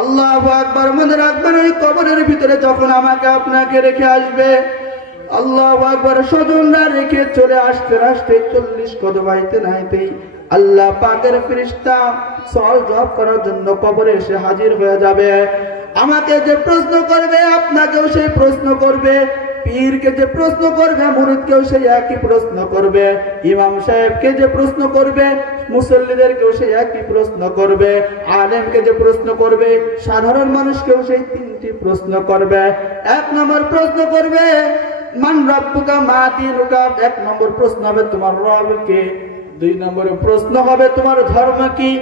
আল্লাহু আকবার। মনে রাখবেন ওই কবরের ভিতরে যখন আমাকে আপনাকে রেখে আসবে, আল্লাহু আকবার, স্বজনরা রেখে চলে আসতে আসতে 40 কদম আইতে নাইতেই আল্লাহ পাকের ফেরেশতা সওয়াল জবাব করার জন্য কবরে এসে হাজির হয়ে যাবে। আমাকে যে প্রশ্ন করবে আপনাকেও সেই প্রশ্ন করবে, পীরকে যে প্রশ্ন করবে মুরিদকেও সেই একই প্রশ্ন করবে, ইমাম সাহেবকে যে প্রশ্ন করবে মুসল্লিদেরকেও সেই একই প্রশ্ন করবে, আলেমকে যে প্রশ্ন করবে সাধারণ মানুষকেও সেই 3টি প্রশ্ন করবে। 1 নম্বর প্রশ্ন করবে মান রাব্বুকা মা দীনুকা, 1 নম্বর প্রশ্ন হবে তোমার রব কে। 2 নম্বরে প্রশ্ন হবে তোমার ধর্ম কি।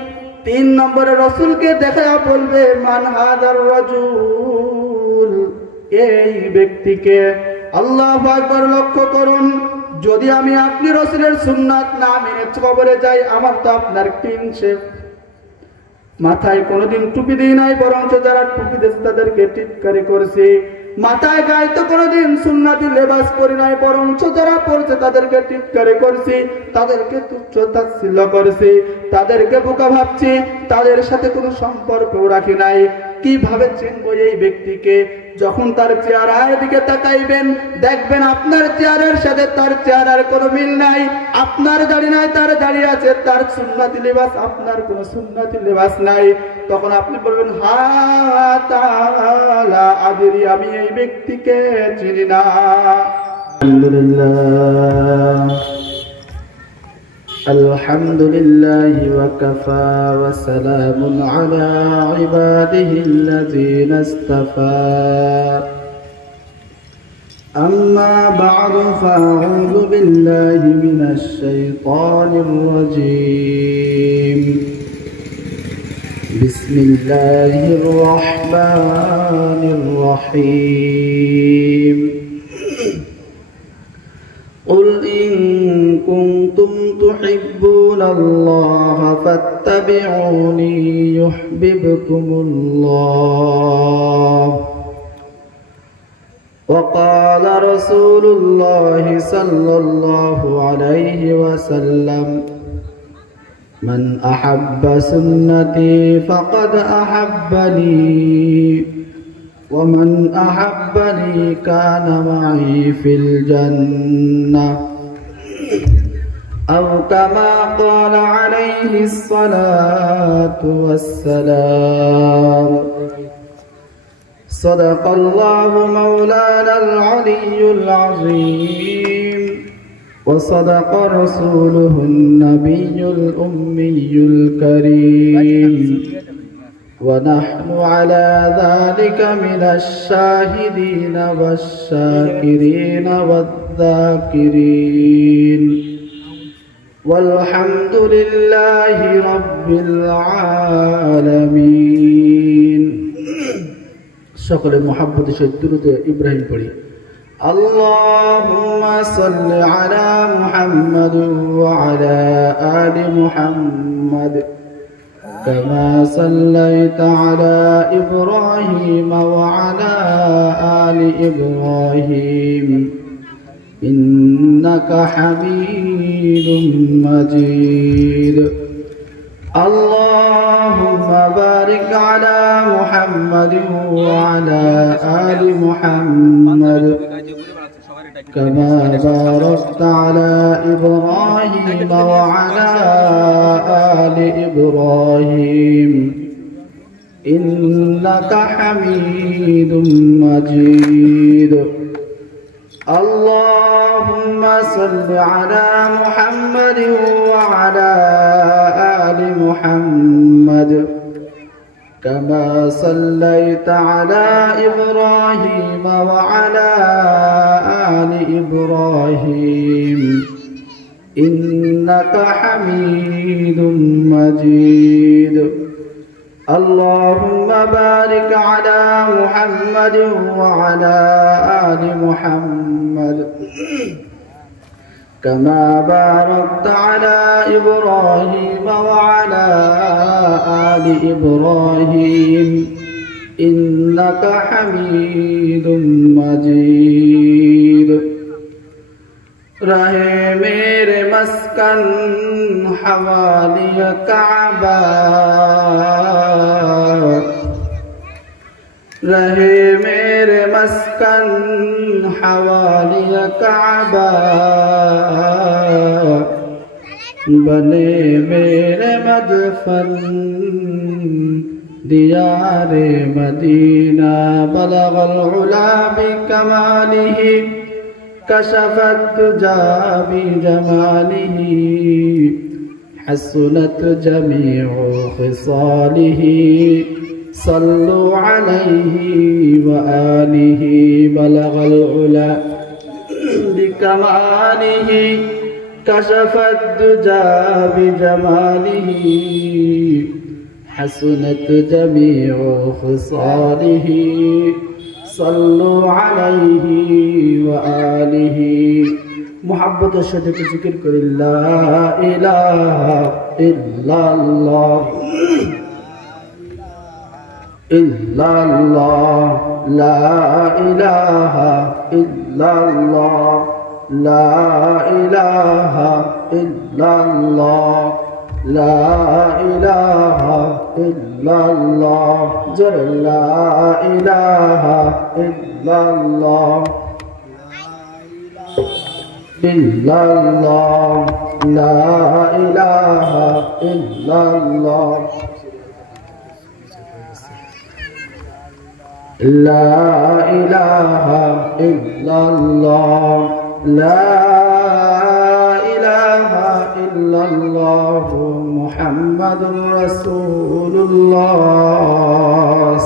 3 নম্বরে রাসূলকে দেখায়া বলবে মান হাদার রাজুল, এই ব্যক্তিকে। আল্লাহু আকবার। লক্ষ্য করুন, যদি আমি আপনি রাসূলের সুন্নাত না মেনে কবরে যাই, আমার তো আপনার ক্লিন শেভ, মাথায় কোনোদিন টুপি দিই নাই, বরঞ্চ যারা টুপি দিয়েছে তাদেরকে টিটকারি করেছি। মাথায় গায়ে তো কোনোদিন সুন্নাতি লেবাস পরি নাই, বরঞ্চ যারা পড়ছে তাদেরকে টিটকারি করছি, তাদেরকে তুচ্ছ তাচ্ছিল্য করেছি, তাদেরকে বোকা ভাবছি, তাদের সাথে কোনো সম্পর্কও রাখি নাই। কিভাবে চিনবো এই ব্যক্তিকে? যখন তার চেহারার দিকে তাকাইবেন দেখবেন আপনার চেহারার সাথে তার চেহারার কোনো মিল নাই, আপনার দাড়ি নাই তার দাড়ি আছে, তার সুন্নতি লিবাস আপনার কোনো সুন্নতি লিবাস নাই। তখন আপনি বলবেন হা তাআলা আদরি, আমি এই ব্যক্তিকে চিনি না। আলহামদুলিল্লাহ আলহামদুলিল্লাহি ওয়া কাফা ওয়া সালামুন আলা ইবাদিহিল্লাযীনা ইসতাফা। আম্মা বা'দু ফাআউযু বিল্লাহি মিনাশ শাইতানির রাজীম। বিসমিল্লাহির রাহমানির রাহিম। قل إن كنتم تحبون الله فاتبعوني يحببكم الله وقال رسول الله صلى الله عليه وسلم من أحب سنتي فقد أحبني ومن أحبني كان معي في الجنة أو كما قال عليه الصلاة والسلام. صدق الله مولانا العلي العظيم وصدق رسوله النبي الأمي الكريم ونحن على ذلك من الشاهدين والشاكرين والذاكرين والحمد لله رب العالمين. সকলে মুহাব্বতে সহিত দুরূদ ইব্রাহিম পড়ি। اللهم صل على محمد وعلى آل محمد كما صليت على إبراهيم وعلى آل إبراهيم إنك حميد مجيد. اللهم بارك على محمد وعلى آل محمد كما باركت على إبراهيم وعلى آل إبراهيم إنك حميد مجيد. اللهم صل على محمد وعلى آل محمد كما صليت على إبراهيم وعلى آل إبراهيم إنك حميد مجيد. اللهم بارك على محمد وعلى آل محمد كما باركت على إبراهيم وعلى آل إبراهيم إنك حميد مجيد. رہے میرے مسکن حوالی کعبہ रहे मेरे मस्कन हवाली काबा, बने मेरे मदफन दियारे मदीना, बलगल उला बिकमालिही कशफत दुजा बिजमालिही, हसनत जमीउ खिसालिही, सल्लु अलैहि व आलिहि, बलगल उला बिकमालिही कशफत दुजा बिजमालिही, हसनत जमीउ खिसालिही, सल्लु अलैहि व आलिहि। मुहब्बत साथे जिक्र करि ला इलाहा इल्लल्लाह इल्लल्लाह, ला इलाहा इल्लल्लाह, ला इलाहा इल्लल्लाह, ला इलाहा इल्लल्लाह, जर ला इलाहा इल्लल्लाह इल्लल्लाह, ला इलाहा इल्लल्लाह, ला इलाहा इल्लल्लाह, ला इलाहा इल्लल्लाह, मुहम्मदुर रसूलुल्लाह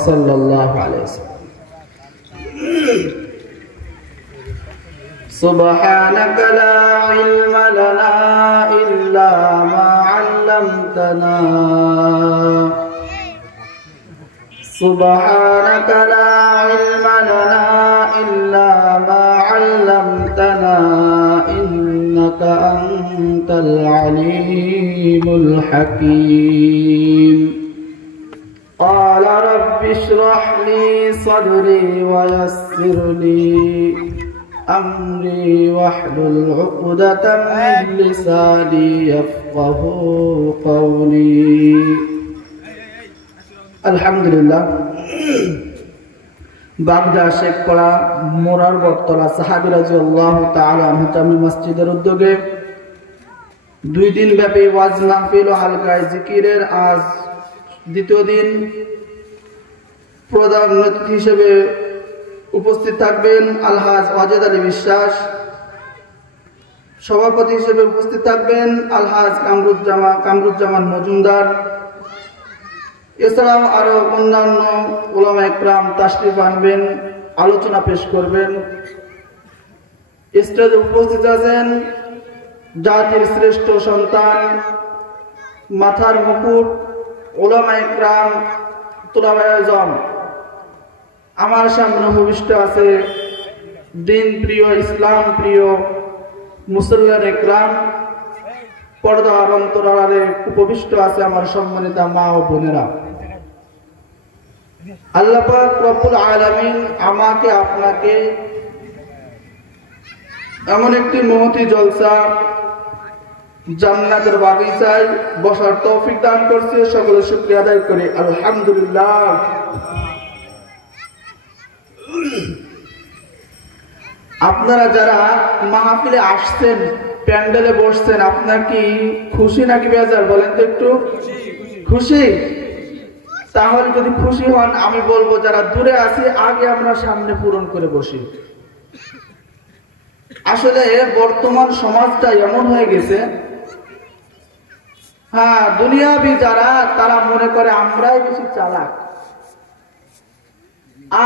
सल्लल्लाहु अलैहि वसल्लम। सुब्हानक ला इल्म लना इल्ला मा अल्लमतना, सुब्हानक ला इल्म लना इल्ला मा अल्लमतना, इन्नका अंतल अलीमुल हकीम। क़ाल रब्बि इश्रह ली सद्री व यस्सिर ली अम्री वहलुल उक़दतम मिन लिसानी यफ़क़हू क़ौली। अल्हम्दुलिल्लाह। বাগদা শেখপাড়া মোরার বটতলা সাহাবী রাদিয়াল্লাহু তাআলা আনহু জামি মসজিদের উদ্যোগে 2 দিন ব্যাপী ওয়াজ মাহফিল ও হালকায়ে জিকিরের আজ দ্বিতীয় দিন। প্রধান অতিথি হিসেবে উপস্থিত থাকবেন আলহাজ ওয়াজেদ আলী বিশ্বাস, সভাপতি হিসেবে উপস্থিত থাকবেন আলহাজ কামরুজ্জামান মজুমদার, এছাড়াও আরো অন্যান্য উলামা ইকরাম তাশরিফ আনবেন, আলোচনা পেশ করবেন। স্টেজে উপস্থিত আছেন জাতির শ্রেষ্ঠ সন্তান, মাথার মুকুট, উলামা ইকরাম, তুলাবায়ে আযম। আমার সামনে উপবিষ্ট আছে দিন প্রিয়, ইসলাম প্রিয় মুসল্লিয়ান ইকরাম, পর্দার অন্তরালে উপবিষ্ট আছে আমার সম্মানিত মা ও বোনেরা। আল্লাহ পাক রব্বুল আলামিন আমাকে আপনাকে এমন একটি মহতী জলসা জান্নাতের বাগিচায় বসার তৌফিক দান করছে। সকলে শুকরিয়া আদায় করি আলহামদুলিল্লাহ। আপনারা যারা মাহফিলে আসছেন, প্যান্ডেলে বসছেন, আপনার কি খুশি নাকি বেজার বলেন তো একটু? খুশি? তাহলে যদি খুশি হন আমি বলবো যারা দূরে আছি আগে আমরা সামনে পূরণ করে বসি। আসলে বর্তমান সমাজটা এমন হয়ে গেছে, হ্যাঁ দুনিয়াবি যারা তারা মনে করে আমরাই বেশি চালাক,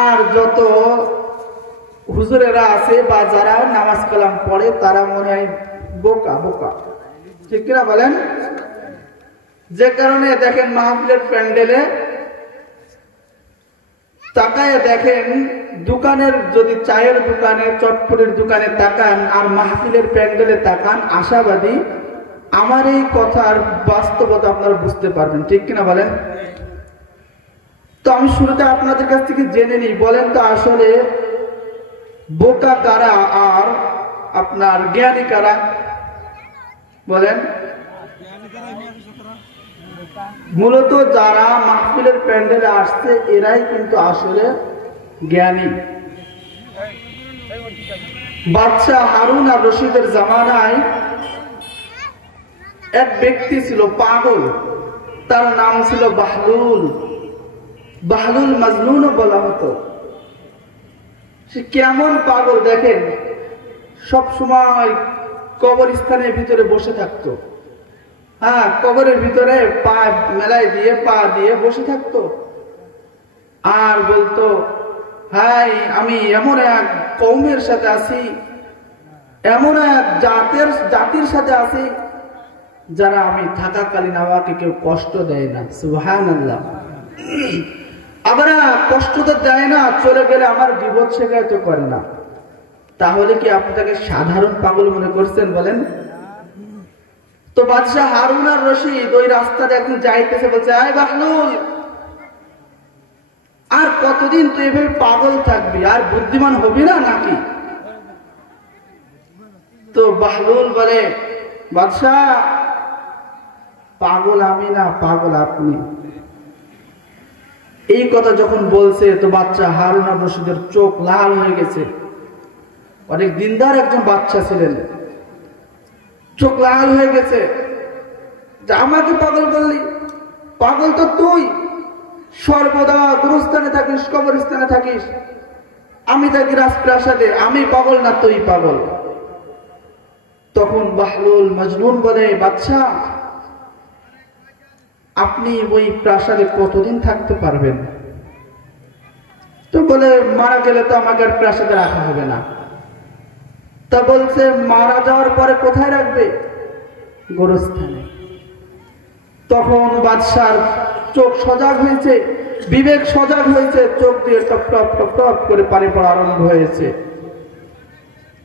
আর যত হুজুরেরা আছে বা যারা নামাজ কালাম পড়ে তারা মনে হয় বোকা বোকা, ঠিক কিনা বলেন? যে কারণে দেখেন মাহফিলের প্যান্ডেলে তাকায় দেখেন, দোকানের যদি চায়ের দোকানে চটপটির দোকানে তাকান আর মাহফিলের প্যান্ডেলে তাকান, আশাবাদী আমার এই কথার বাস্তবতা আপনারা বুঝতে পারবেন, ঠিক কিনা বলেন? তো আমি শুরুতে আপনাদের কাছ থেকে জেনে নিই, বলেন তো আসলে বোকা কারা আর আপনার জ্ঞানী কারা? বলেন। মূলত যারা মাহফিলের প্যান্ডেলে আসছে এরাই কিন্তু আসলে জ্ঞানী। বাদশাহ হারুন আর রশিদের জামানায় এক ব্যক্তি ছিল পাগল, তার নাম ছিল বাহলুল। বাহলুল মাজনুনও বলা হতো। সে কেমন পাগল দেখেন, সব সময় কবরস্থানের ভিতরে বসে থাকতো। হ্যাঁ, কবরের ভিতরে পা মেলায় দিয়ে পা দিয়ে বসে থাকতো আর বলতো, হাই আমি এমন এক কওমের সাথে আছি, এমন এক জাতির সাথে আছি যারা আমি থাকাকালীন আমাকে কেউ কষ্ট দেয় না। সুবহানাল্লাহ। আবার কষ্ট তো দেয় না, চলে গেলে আমার বিপদ শেখায় তো করে না। তাহলে কি আপনি তাকে সাধারণ পাগল মনে করছেন বলেন? তো বাদশাহ হারুন আর রশিদ ওই রাস্তাতে একদিন যাইতেছে, বলছে, আয় বাহলুল, আর কতদিন তুই এভাবে পাগল থাকবি, আর বুদ্ধিমান হবি না নাকি? তো বাহলুল বলে, বাদশাহ পাগল আমি না, পাগল আপনি। এই কথা যখন বলছে তো বাচ্চা হারুন আর রশিদের চোখ লাল হয়ে গেছে। অনেক দিনদার একজন বাচ্চা ছিলেন, চোখ লাল হয়ে গেছে যে আমাকে পাগল বললি? পাগল তো তুই, সর্বদা গুরুস্থানে থাকিস, কবরস্থানে থাকিস, আমি থাকি রাজপ্রাসাদে, আমি পাগল না তুই পাগল। তখন বাহলুল মাজনুন বলে, বাদশা আপনি ওই প্রাসাদে কতদিন থাকতে পারবেন? তো বলে, মারা গেলে তো আমাকে আর প্রাসাদে রাখা হবে না। তা বলছে, মারা যাওয়ার পরে কোথায় রাখবে? গোরস্থানে। তখন বাদশার চোখ সজাগ হয়েছে, বিবেক সজাগ হয়েছে, চোখ দিয়ে টপ টপ টপ টপ করে পানি পড়া আরম্ভ হয়েছে।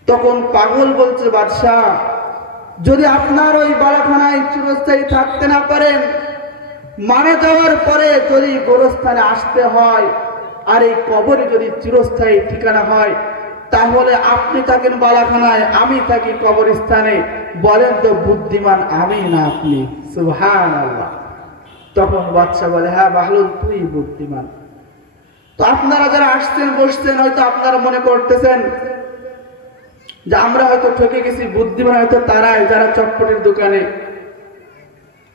তখন পাগল বলছে, বাদশাহ যদি আপনার ওই বালাখানায় চিরস্থায়ী থাকতে না পারেন, মারা যাওয়ার পরে যদি গোরস্থানে আসতে হয় আর এই কবরে যদি চিরস্থায়ী ঠিকানা হয়, তাহলে আপনি থাকেন বালাখানায়, আমি থাকি কবরস্থানে। বলেন তো বুদ্ধিমান আমি না আপনি? সুবহানাল্লাহ। তখন বাদশা বলে, হ্যাঁ বাহলুল তুই বুদ্ধিমান। তো আপনারা যারা আসছেন বসছেন, হয়তো আপনারা মনে করতেছেন যে আমরা হয়তো ঠকে গেছি, বুদ্ধিমান হয়তো তারাই যারা চটপটির দোকানে।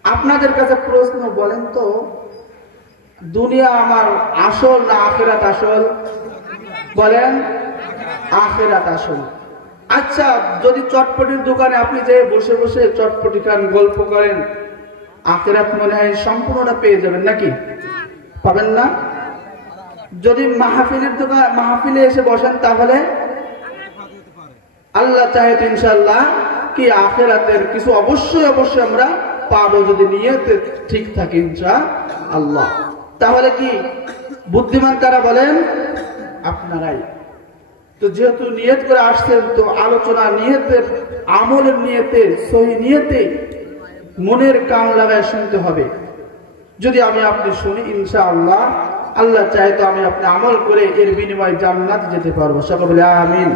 আপনাদের কাছে প্রশ্ন, বলেন তো দুনিয়া আমার আসল না আখিরাত আসল? বলেন আখিরাত আসল। আচ্ছা, যদি চটপটির দোকানে আপনি যে বসে বসে চটপটি খান, গল্প করেন, আখিরাত মনে হয় সম্পূর্ণটা পেয়ে যাবেন নাকি? পাবেন না। যদি মাহফিলের দোকান মাহফিলে এসে বসেন, তাহলে আল্লাহ চাহে তো ইনশাআল্লাহ কি আখিরাতের কিছু অবশ্যই অবশ্যই আমরা পাবো, যদি নিয়ত ঠিক থাকে ইনশাআল্লাহ। তাহলে কি বুদ্ধিমান কারা বলেন? আপনারাই। তো যেহেতু নিয়ত করে আসছেন, তো আলোচনা নিয়তের, আমলের নিয়তে, সহি নিয়তে মনের কান লাগায় শুনতে হবে। যদি আমি আপনি শুনি ইনশাআল্লাহ, আল্লাহ চাহে তো আমি আপনি আমল করে এর বিনিময়ে জান্নাত যেতে পারবো। সকলে বলে আমিন।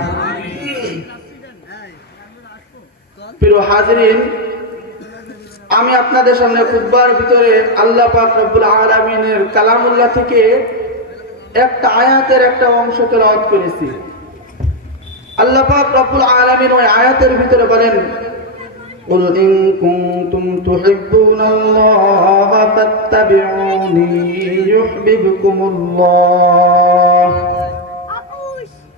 প্রিয় হাজিরিন, আমি আপনাদের সামনে খুতবার ভিতরে আল্লাহ পাক রব্বুল আলামিনের কালামুল্লাহ থেকে একটা আয়াতের একটা অংশ তেলাওয়াত করেছি। আল্লাহ পাক রব্বুল আলামিন ওই আয়াতের ভিতরে বলেন, কুল ইন কুনতুম তুহিব্বুনাল্লাহা ফাত্তাবিউনি ইউহিব্বুকুমুল্লাহ।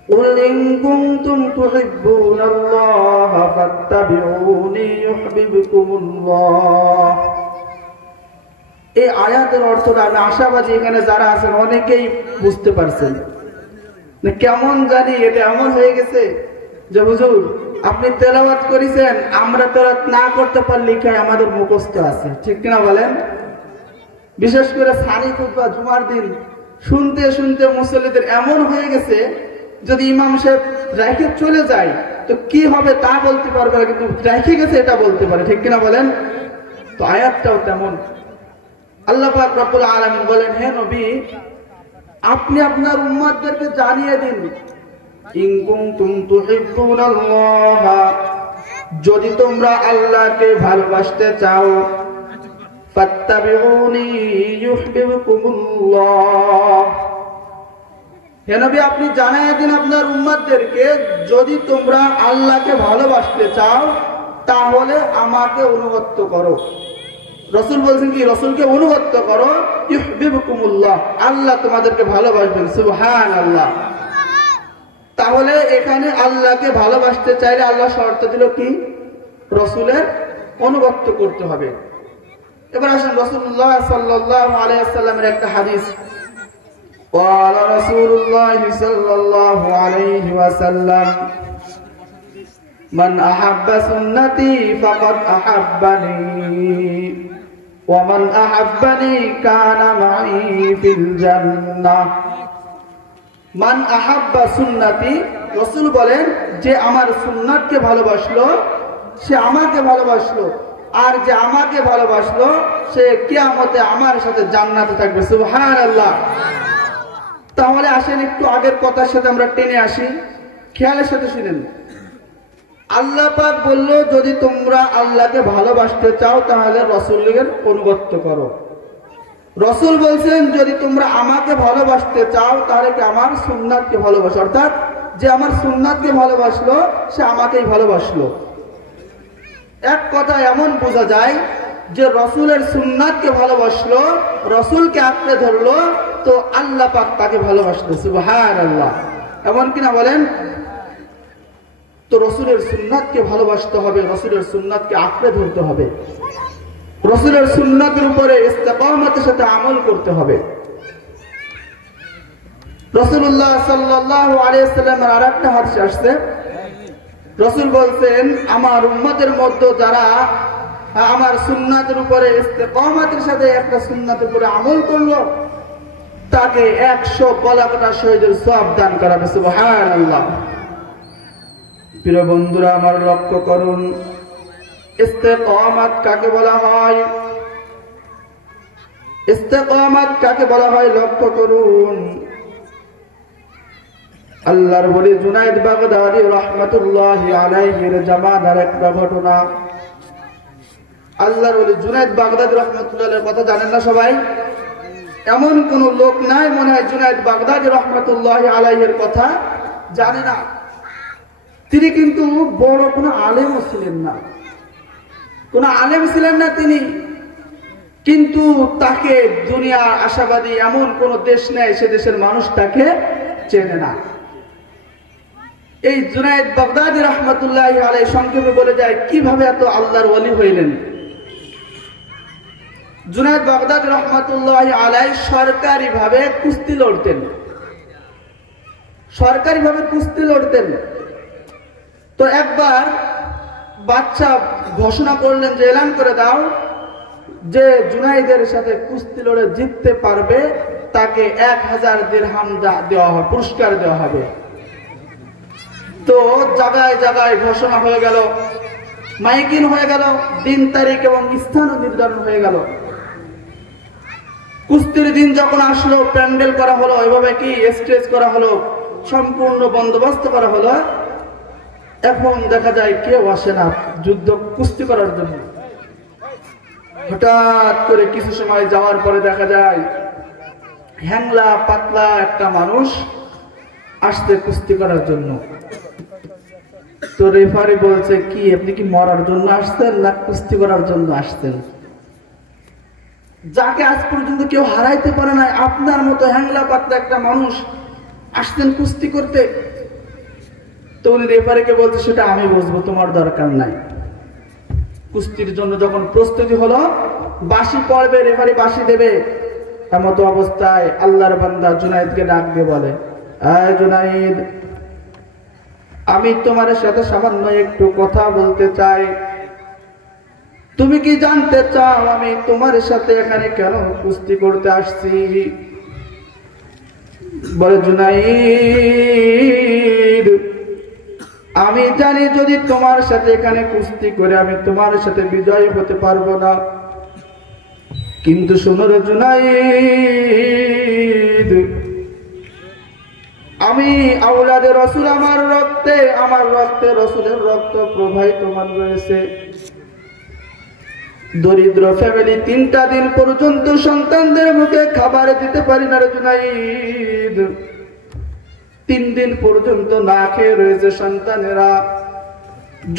কুল ইন কুনতুম তুহিব্বুনাল্লাহা ফাত্তাবিউনি ইউহিব্বুকুমুল্লাহ। এই আয়াতের অর্থটা আমি আশাবাদী এখানে যারা আছেন অনেকেই বুঝতে পারছেন। কেমন জানি এটা এমন হয়ে গেছে যে হুজুর আপনি তেলাওয়াত করেছেন, আমরা তেলাওয়াত না করতে পারলে কি আমাদের মুখস্থ আছে, ঠিক কিনা বলেন? বিশেষ করে সানি খুতবা জুমার দিন শুনতে শুনতে মুসল্লিদের এমন হয়ে গেছে, যদি ইমাম সাহেব রাইখে চলে যায় তো কি হবে তা বলতে পারবে না, কিন্তু রাইখে গেছে এটা বলতে পারে, ঠিক কিনা বলেন? তো আয়াতটাও তেমন। আল্লাহ পাক রব্বুল আলামিন বলেন, হে নবী আপনি আপনার উম্মতদেরকে জানিয়ে দিন, ইন কুনতুম তুহিব্বুনাল্লাহ, যদি তোমরা আল্লাহকে ভালোবাসতে চাও, ফাত্তাবিউনি ইউহিব্বুকুমুল্লাহ, হে নবী, আপনি জানায় দিন আপনার উম্মতদেরকে, যদি তোমরা আল্লাহকে ভালোবাসতে চাও তাহলে আমাকে অনুগত করো। রাসূল বলছেন কি, রাসূলকে অনুগত করো, ইউহিব্বুকুমুল্লাহ, আল্লাহ তোমাদেরকে ভালোবাসবেন। সুবহানাল্লাহ। তাহলে এখানে আল্লাহকে ভালোবাসতে চাইলে আল্লাহ শর্ত দিল কি, রাসূলের অনুগত করতে হবে। এবার আসেন রাসূলুল্লাহ সাল্লাল্লাহু আলাইহি ওয়াসাল্লামের একটা হাদিস। قال رسول الله صلى الله عليه وسلم من أحب سنتي فقد أحبني ومن أحبني كان معي في الجنة। মান আহাব্বা সুন্নতি, রাসূল বলেন যে আমার সুন্নাতকে ভালোবাসলো সে আমাকে ভালোবাসলো, আর যে আমাকে ভালোবাসলো সে কিয়ামতে আমার সাথে জান্নাতে থাকবে। সুবহানাল্লাহ। তাহলে আসেন একটু আগের কথার সাথে আমরা টেনে আসি, খেয়ালের সাথে শুনেন। আল্লাহ পাক বলল যদি তোমরা আল্লাহকে ভালোবাসতে চাও তাহলে রাসূলের অনুগত করো। রাসূল বলছেন যদি তোমরা আমাকে ভালোবাসতে চাও তাহলে কি আমার সুন্নাতকে ভালোবাসো, অর্থাৎ যে আমার সুন্নাতকে ভালোবাসলো সে আমাকেই ভালোবাসলো। এক কথা এমন বোঝা যায় যে রাসূলের সুন্নাতকে ভালোবাসলো, রাসূলকে আঁকড়ে ধরলো, তো আল্লাহ পাক তাকে ভালোবাসলো। সুবহানাল্লাহ। এমন কিনা বলেন? তো রাসূলের সুন্নাতকে ভালোবাসতে হবে, রাসূলের সুন্নাতকে আঁকড়ে ধরতে হবে, রাসূলের সুন্নাতের উপরে ইস্তেকামতের সাথে আমল করতে হবে। রাসূলুল্লাহ সাল্লাল্লাহু আলাইহি ওয়াসাল্লামের আরেকটা হাদিস আসছে, রাসূল বলছেন আমার উম্মতের মধ্যে যারা আমার সুন্নাতের উপরে ইস্তেকামতের সাথে একটা সুন্নাতের উপরে আমল করলো তাকে 100 গলাকাটা শহীদের সওয়াব দান করা হবে। সুবহানাল্লাহ। প্রিয় বন্ধুরা আমার লক্ষ্য করুন, ইস্তেকামত কাকে বলা হয়? ইস্তেকামত কাকে বলা হয় লক্ষ্য করুন। আল্লাহর ওলি জুনায়েদ বাগদাদী রাহমাতুল্লাহি আলাইহির জামানার একটা ঘটনা। আল্লাহর ওলি জুনায়েদ বাগদাদী রাহমাতুল্লাহির কথা জানেন না সবাই? এমন কোন লোক নাই মনে হয় জুনায়েদ বাগদাদী রাহমাতুল্লাহি আলাইহির কথা জানে না। তিনি কিন্তু বড় কোন আলেমও ছিলেন না, কোন আলেম ছিলেন না তিনি, কিন্তু তাকে দুনিয়ার আশাবাদী এমন কোন দেশ নেই সে দেশের মানুষ তাকে চেনে না। এই জুনায়েদ বাগদাদী রাহমাতুল্লাহি আলাইহি সংক্ষেপে বলে যায় কিভাবে এত আল্লাহর ওলি হইলেন। জুনায়েদ বাগদাদী রাহমাতুল্লাহি আলাইহি সরকারিভাবে কুস্তি লড়তেন, সরকারিভাবে কুস্তি লড়তেন। তো একবার বাদশা ঘোষণা করলেন যে এলান করে দাও যে জুনাইদের সাথে কুস্তি লড়ে জিততে পারবে তাকে 1000 দিরহাম দেওয়া হবে, পুরস্কার দেওয়া হবে। তো জায়গায় জায়গায় ঘোষণা হয়ে গেল, মাইকিং হয়ে গেল, দিন তারিখ এবং স্থানও নির্ধারণ হয়ে গেল। কুস্তির দিন যখন আসলো প্যান্ডেল করা হলো, এভাবে কি স্টেজ করা হলো, সম্পূর্ণ বন্দোবস্ত করা হলো। এখন দেখা যায় কেউ আসে না যুদ্ধ কুস্তি করার জন্য। হঠাৎ করে কিছু সময় যাওয়ার পরে দেখা যায় হ্যাংলা পাতলা একটা মানুষ আসছে কুস্তি করার জন্য। তো রেফারি বলছে কি আপনি কি মরার জন্য আসছেন না কুস্তি করার জন্য আসছেন? যাকে আজ পর্যন্ত কেউ হারাইতে পারে না আপনার মতো হ্যাংলা পাতলা একটা মানুষ আসছেন কুস্তি করতে। তো উনি রেফারিকে বলছে সেটা আমি বুঝবো, তোমার দরকার নাই। কুস্তির জন্য যখন প্রস্তুতি হলো, বাঁশি পড়বে, রেফারি বাঁশি দেবে, এমত অবস্থায় আল্লাহর বান্দা জুনায়েদকে ডাক দিয়ে বলে, আয় জুনায়েদ, আমি তোমার সাথে সামান্য একটু কথা বলতে চাই। তুমি কি জানতে চাও আমি তোমার সাথে এখানে কেন কুস্তি করতে আসছি? বলে জুনায়েদ, আমি জানি যদি তোমার সাথে এখানে কুস্তি করে আমি তোমার সাথে বিজয় হতে পারবো না, কিন্তু শোনো রে জুনায়েদ, আমি আওলাদে রাসূল, আমার রক্তে রাসূলের রক্ত প্রবাহিতমান রয়েছে। দরিদ্র ফ্যামিলি 3টা দিন পর্যন্ত সন্তানদের মুখে খাবার দিতে পারি না রে জুনায়েদ। 3 দিন পর্যন্ত না খেয়ে রয়েছে সন্তানেরা।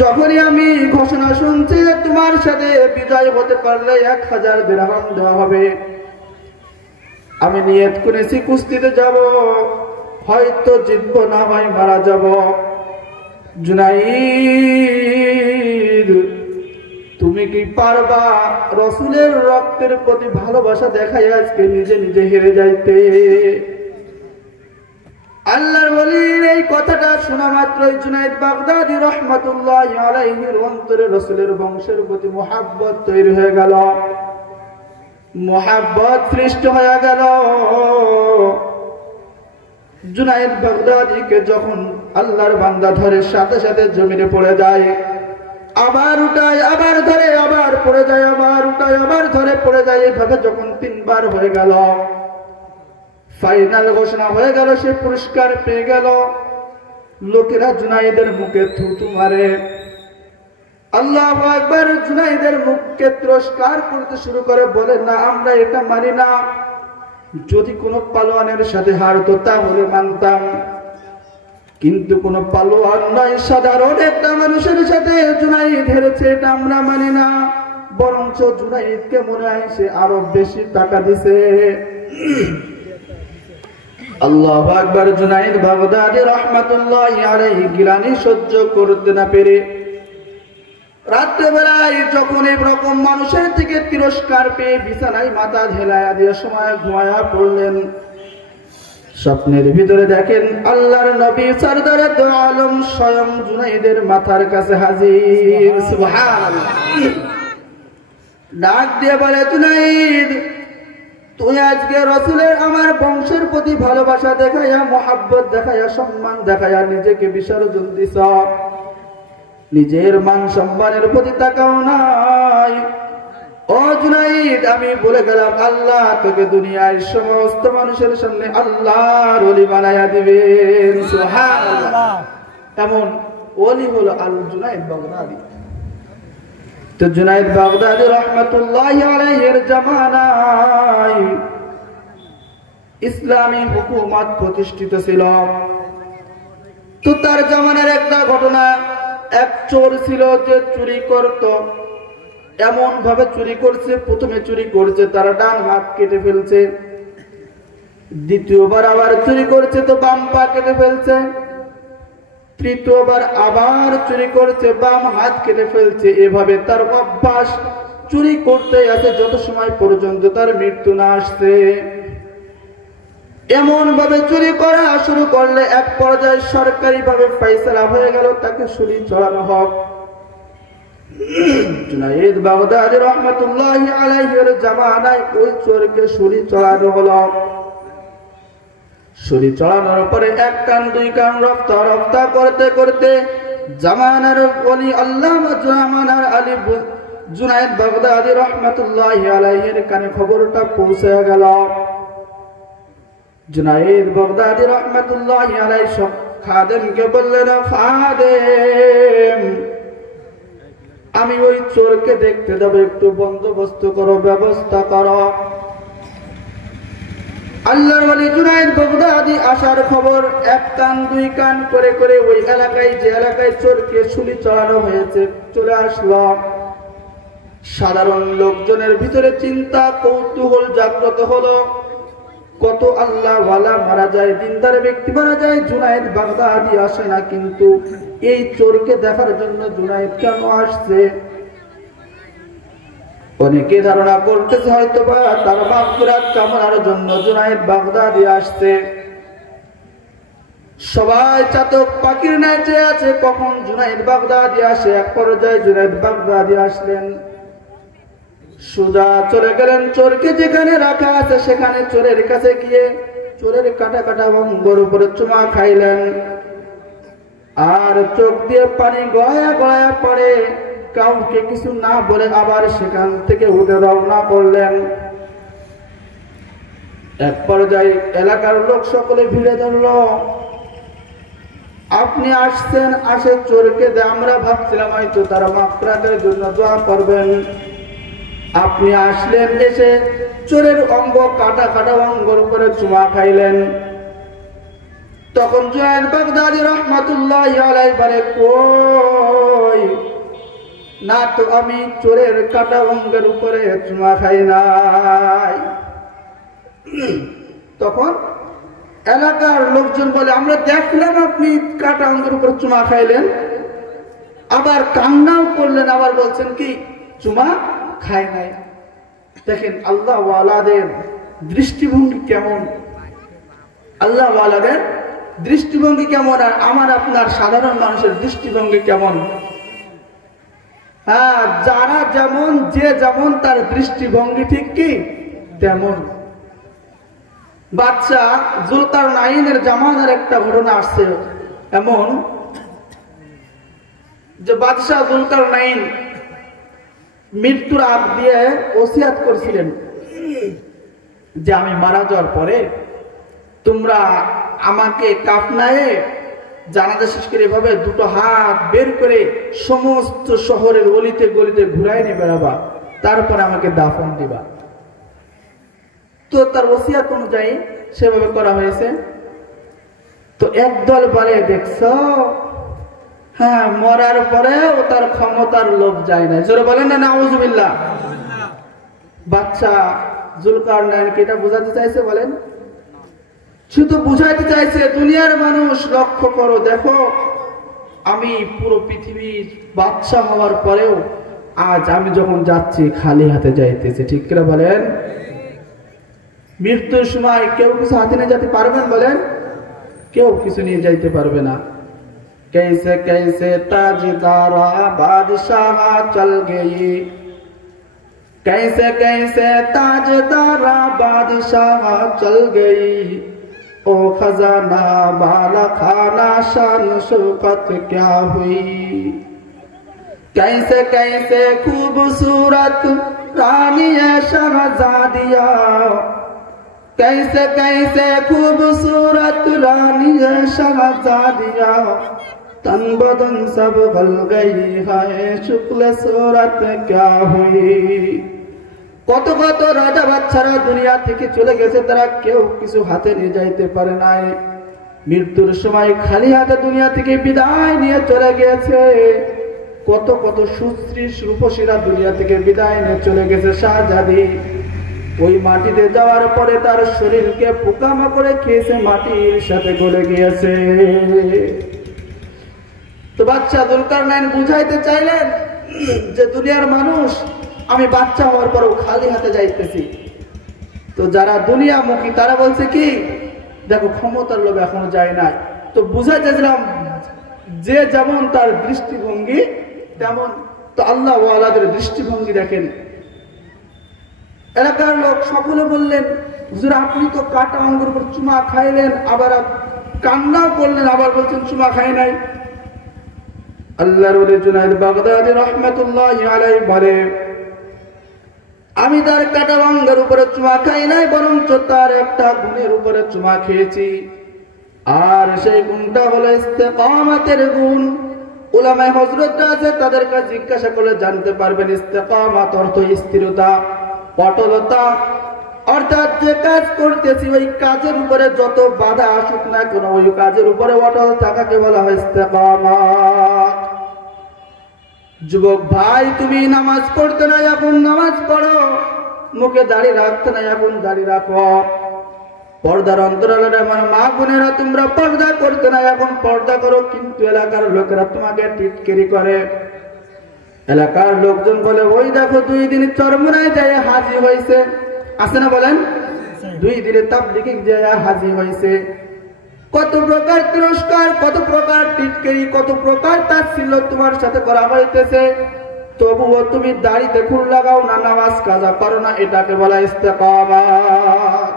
যখনই আমি ঘোষণা শুনছি যে তোমার সাথে বিজয় হতে পারলে 1000 দিরহাম দেওয়া হবে, আমি নিয়ত করেছি কুস্তিতে যাব, হয়তো জিতবো না হয় মারা যাব। জুনাইদ, তুমি কি পারবা রাসূলের রক্তের প্রতি ভালোবাসা দেখাই আজকে নিজে নিজে হেরে যাইতে? আল্লাহর ওলির এই কথাটা শোনা মাত্রই জুনাইদ বাগদাদী রাহমাতুল্লাহি আলাইহির অন্তরে রাসূলের বংশের প্রতি মুহাব্বত তৈরি হয়ে গেল, মুহাব্বত সৃষ্টি হয়ে গেল। জুনাইদ বাগদাদীকে যখন আল্লাহর বান্দা ধরে সাথে সাথে জমিনে পড়ে যায়, আবার উঠায় আবার ধরে, আবার পড়ে যায়, আবার উঠায় আবার ধরে পড়ে যায়। এইভাবে যখন 3 বার হয়ে গেল, ফাইনাল ঘোষণা হয়ে গেল, সে পুরস্কার পেয়ে গেল। লোকেরা জুনাইদের মুখে থুতু মারে। আল্লাহু আকবার। জুনাইদের মুখকে তিরস্কার করতে শুরু করে, বলে না, আমরা এটা মানি না। যদি কোনো পালোয়ানের সাথে হারতো তাহলে মানতাম, কিন্তু কোন পালোয়ান নয়, সাধারণ একটা মানুষের সাথে জুনাইদ হেরেছে, এটা আমরা মানি না। বরঞ্চ জুনাইদকে মনে হয় সে আরো বেশি টাকা দিছে। আল্লাহু আকবার। জুনাইদ বাগদাদী রাহমাতুল্লাহি আলাইহি গিলানি সহ্য করতে না পেরে রাত্রেবেলায় যখন এরকম মানুষের থেকে তিরস্কার পেয়ে বিছানায় মাথা ঢেলায়া দিয়ে সময় ঘুমায়া পড়লেন, স্বপ্নের ভিতরে দেখেন আল্লাহর নবী সরদারে দু আলম স্বয়ং জুনাইদের মাথার কাছে হাজির। সুবহানাল্লাহ। ডাক দিয়ে বলে, জুনাইদ, তুই আজকে রাসূলের আমার বংশের প্রতি ভালোবাসা দেখাইয়া, মুহাব্বত দেখাইয়া, সম্মান দেখাইয়া নিজেকে বিসর্জন দিছ, নিজের মান সম্মানের প্রতি তাকাও নাই। ও জুনাইদ, আমি বলে গেলাম আল্লাহ তোকে দুনিয়ার সমস্ত মানুষের সামনে আল্লাহর ওলি বানায়া দিবেন। সুবহানাল্লাহ। এমন ওলি হলো আল জুনাইদ বাগদাদী। তো জুনাইদ বাগদাদী রাহমাতুল্লাহি আলাইহির জামানায় ইসলামী হুকুমত প্রতিষ্ঠিত ছিল। তো তার জামানার একটা ঘটনা, এক চোর ছিল যে চুরি করত। এমন ভাবে চুরি করছে, প্রথমে চুরি করছে তার ডান হাত কেটে ফেলছে, দ্বিতীয়বার আবার চুরি করছে তো বাম পা কেটে ফেলছে, তৃতীয়বার আবার চুরি করছে, বাম হাত কেটে ফেলছে। এভাবে তার অভ্যাস, চুরি করতে আছে যত সময় পর্যন্ত তার মৃত্যু না আসছে। এমন ভাবে চুরি করা শুরু করলে এক পর্যায়ে সরকারি ভাবে ফয়সালা হয়ে গেল তাকে ছুরি চড়ানো হোক। জুনাইদ বাগদাদী রাহমাতুল্লাহি আলাইহির জামানায় ওই চোরকে ছুরি চড়ানো হলো। ছুরি চড়ানোর পরে 1 কান 2 কান রফতা রফতা করতে করতে জামানার ওলি আল্লামা জামানার আলী জুনাইদ বাগদাদী রাহমাতুল্লাহি আলাইহির কানে খবরটা পৌঁছে গেল। জুনাইদ বাগদাদী রাহমাতুল্লাহি আলাইহি সব খাদেমকে বললেন, খাদেম, আমি ওই চোরকে দেখতে যাব, একটু বন্দোবস্ত করো, ব্যবস্থা করো। আল্লাহর ওলি জুনাইদ বাগদাদী আসার খবর 1 কান 2 কান করে করে ওই এলাকায়, যে এলাকায় চোরকে ছুরি চড়ানো হয়েছে, চলে আসলো। সাধারণ লোকজনের ভিতরে চিন্তা কৌতূহল জাগ্রত হলো, কত আল্লাহ ওয়ালা মারা যায়, দিনদার ব্যক্তি মারা যায়, জুনাইদ বাগদাদী আসে না, কিন্তু এই চোরকে দেখার জন্য জুনাইদ কেন আসছে? অনেকে ধারণা করতেছে হয়তো বা তার মাগফিরাত কামনার জন্য জুনাইদ বাগদাদী আসছে। সবাই চাতক পাখির ন্যায় চেয়ে আছে কখন জুনাইদ বাগদাদী আসে। এক পর্যায়ে জুনাইদ বাগদাদী আসলেন, সোজা চলে গেলেন চোরকে যেখানে রাখা আছে সেখানে চোরের কাছে গিয়ে চোরের কাটা কাটা অঙ্গর উপরে চুমা খাইলেন, আর চোখ দিয়ে পানি গড়ায়া গড়ায়া পড়ে। কাউকে কিছু না বলে আবার সেখান থেকে উঠে রওনা করলেন। এক পর্যায়ে এলাকার লোক সকলে ভিড়ে ধরল, আপনি আসছেন, আসে চোরকে দে, আমরা ভাবছিলাম হয়তো তারা মাগফিরাতের জন্য দোয়া করবেন। আপনি আসলেন, এসে চোরের অঙ্গ কাটা কাটা অঙ্গর উপরে চুমা খাইলেন। তখন জুনায়েদ বাগদাদী রাহমাতুল্লাহি আলাইহি বলে, কই না তো আমি চোরের কাটা অঙ্গের উপরে চুমা খাই নাই। তখন এলাকার লোকজন বলে, আমরা দেখলাম আপনি কাটা অঙ্গের উপর চুমা খাইলেন, আবার কান্নাও করলেন, আবার বলছেন কি চুমা খাই নাই। দেখেন আল্লাহ ওয়ালাদের দৃষ্টিভঙ্গি কেমন, আল্লাহ ওয়ালাদের দৃষ্টিভঙ্গি কেমন, আর আমার আপনার সাধারণ মানুষের দৃষ্টিভঙ্গি কেমন। হ্যাঁ, যারা যেমন, যে যেমন তার দৃষ্টিভঙ্গি ঠিক কি তেমন। বাদশা জুলকারনাইনের জামানার একটা ঘটনা আসছে এমন, যে বাদশা জুলকারনাইন মৃত্যুর আগ দিয়ে ওসিয়াত করেছিলেন যে আমি মারা যাওয়ার পরে তোমরা আমাকে কাফনায়ে জানাজা শেষ করে এভাবে দুটো হাত বের করে সমস্ত শহরের অলিতে গলিতে ঘুরাই নিয়ে বেড়াবা, তারপরে আমাকে দাফন দিবা। তো তার ওসিয়াত অনুযায়ী সেভাবে করা হয়েছে। তো একদল বলে, দেখছো হ্যাঁ, মরার পরেও তার ক্ষমতার লোভ যায় না। জোরে বলেন না নাউজুবিল্লাহ। বাচ্চা জুলকারনাইনকে এটা বোঝাতে চাইছে, বলেন শুধু বুঝাইতে চাইছে, দুনিয়ার মানুষ লক্ষ্য করো, দেখো আমি পুরো পৃথিবীর বাদশা হওয়ার পরেও আজ আমি যখন যাচ্ছি খালি হাতে যাইতেছি। ঠিক করে বলেন? মৃত্যুর সময় কেউ কিছু হাতে নিয়ে যেতে পারবেন? বলেন কেউ কিছু নিয়ে যাইতে পারবে না। कैसे कैसे ताजदारा बादशाह चल गई, कैसे कैसे ताजदारा बादशाह चल गई, ओ खजाना बाला खाना शान शौकत क्या हुई, कैसे कैसे खूबसूरत रानी शहजादिया, कैसे कैसे खूबसूरत रानी शहजादिया, तन बदन सब गल गई है शुक्ल सूरत क्या हुई। কত কত রাজা বাচ্চারা দুনিয়া থেকে চলে গেছে, তারা কেউ কিছু হাতে নিয়ে যাইতে পারে নাই। মৃত্যুর সময় খালি হাতে দুনিয়া থেকে বিদায় নিয়ে চলে গেছে। কত কত সুশ্রী রূপসীরা দুনিয়া থেকে বিদায় নিয়ে চলে গেছে। শাহজাদি ওই মাটিতে যাওয়ার পরে তার শরীরকে পোকামাকড়ে খেয়েছে, মাটির সাথে গলে গিয়েছে। তো বাচ্চা জুলকারনাইন বুঝাইতে চাইলেন যে দুনিয়ার মানুষ আমি বাচ্চা হওয়ার পরেও খালি হাতে যাইতেছি। তো যারা দুনিয়ামুখী তারা বলছে কি, দেখো ক্ষমতার লোভ এখনো যায় নাই। তো বুঝাইতে চাইলাম যে যেমন তার দৃষ্টিভঙ্গি তেমন। তো আল্লাহ ওয়ালাদের দৃষ্টিভঙ্গি দেখেন। এলাকার লোক সকলে বললেন, হুজুর আপনি তো কাটা অঙ্গের উপর চুমা খাইলেন, আবার কান্নাও করলেন, আবার বলছেন চুমা খাই নাই। আল্লাহর ওলি জুনায়েদ বাগদাদী রাহমাতুল্লাহি আলাইহি বলে, আমি তার কাটা অঙ্গের উপরে চুমা খাই নাই, বরঞ্চ তার একটা গুণের উপরে চুমা খেয়েছি, আর সেই গুণটা হলো ইস্তেকামাতের গুণ। উলামায়ে হযরতরা আছে, তাদের কাছে জিজ্ঞাসা করলে জানতে পারবেন ইস্তেকামাত অর্থ স্থিরতা, অটলতা। অর্থাৎ যে কাজ করতেছি ওই কাজের উপরে যত বাধা আসুক না কেন, ওই কাজের উপরে অটল থাকাকে বলা হয় ইস্তেকামাত। যুবক ভাই, তুমি নামাজ পড়তে না, এখন নামাজ পড়ো। মুখে দাড়ি রাখতে না, এখন দাড়ি রাখো। পর্দার অন্তরালের আমার মা বোনেরা, তোমরা পর্দা করতে না, এখন পর্দা করো। কিন্তু এলাকার লোকেরা তোমাকে টিটকিরি করে। এলাকার লোকজন বলে, ওই দেখো 2 দিন চরমনায় যায় হাজি হয়েছে, আছে না বলেন? 2 দিনে তাবলীগে যায় হাজি হয়েছে। কত প্রকার তিরস্কার, কত প্রকার টিটকিরি, কত প্রকার তাচ্ছিল্য তোমার সাথে করা হইতেছে, তবুও তুমি দাড়িতে খুল লাগাও না, নামাজ কাজা করো না। এটাকে বলা ইস্তেকামাত।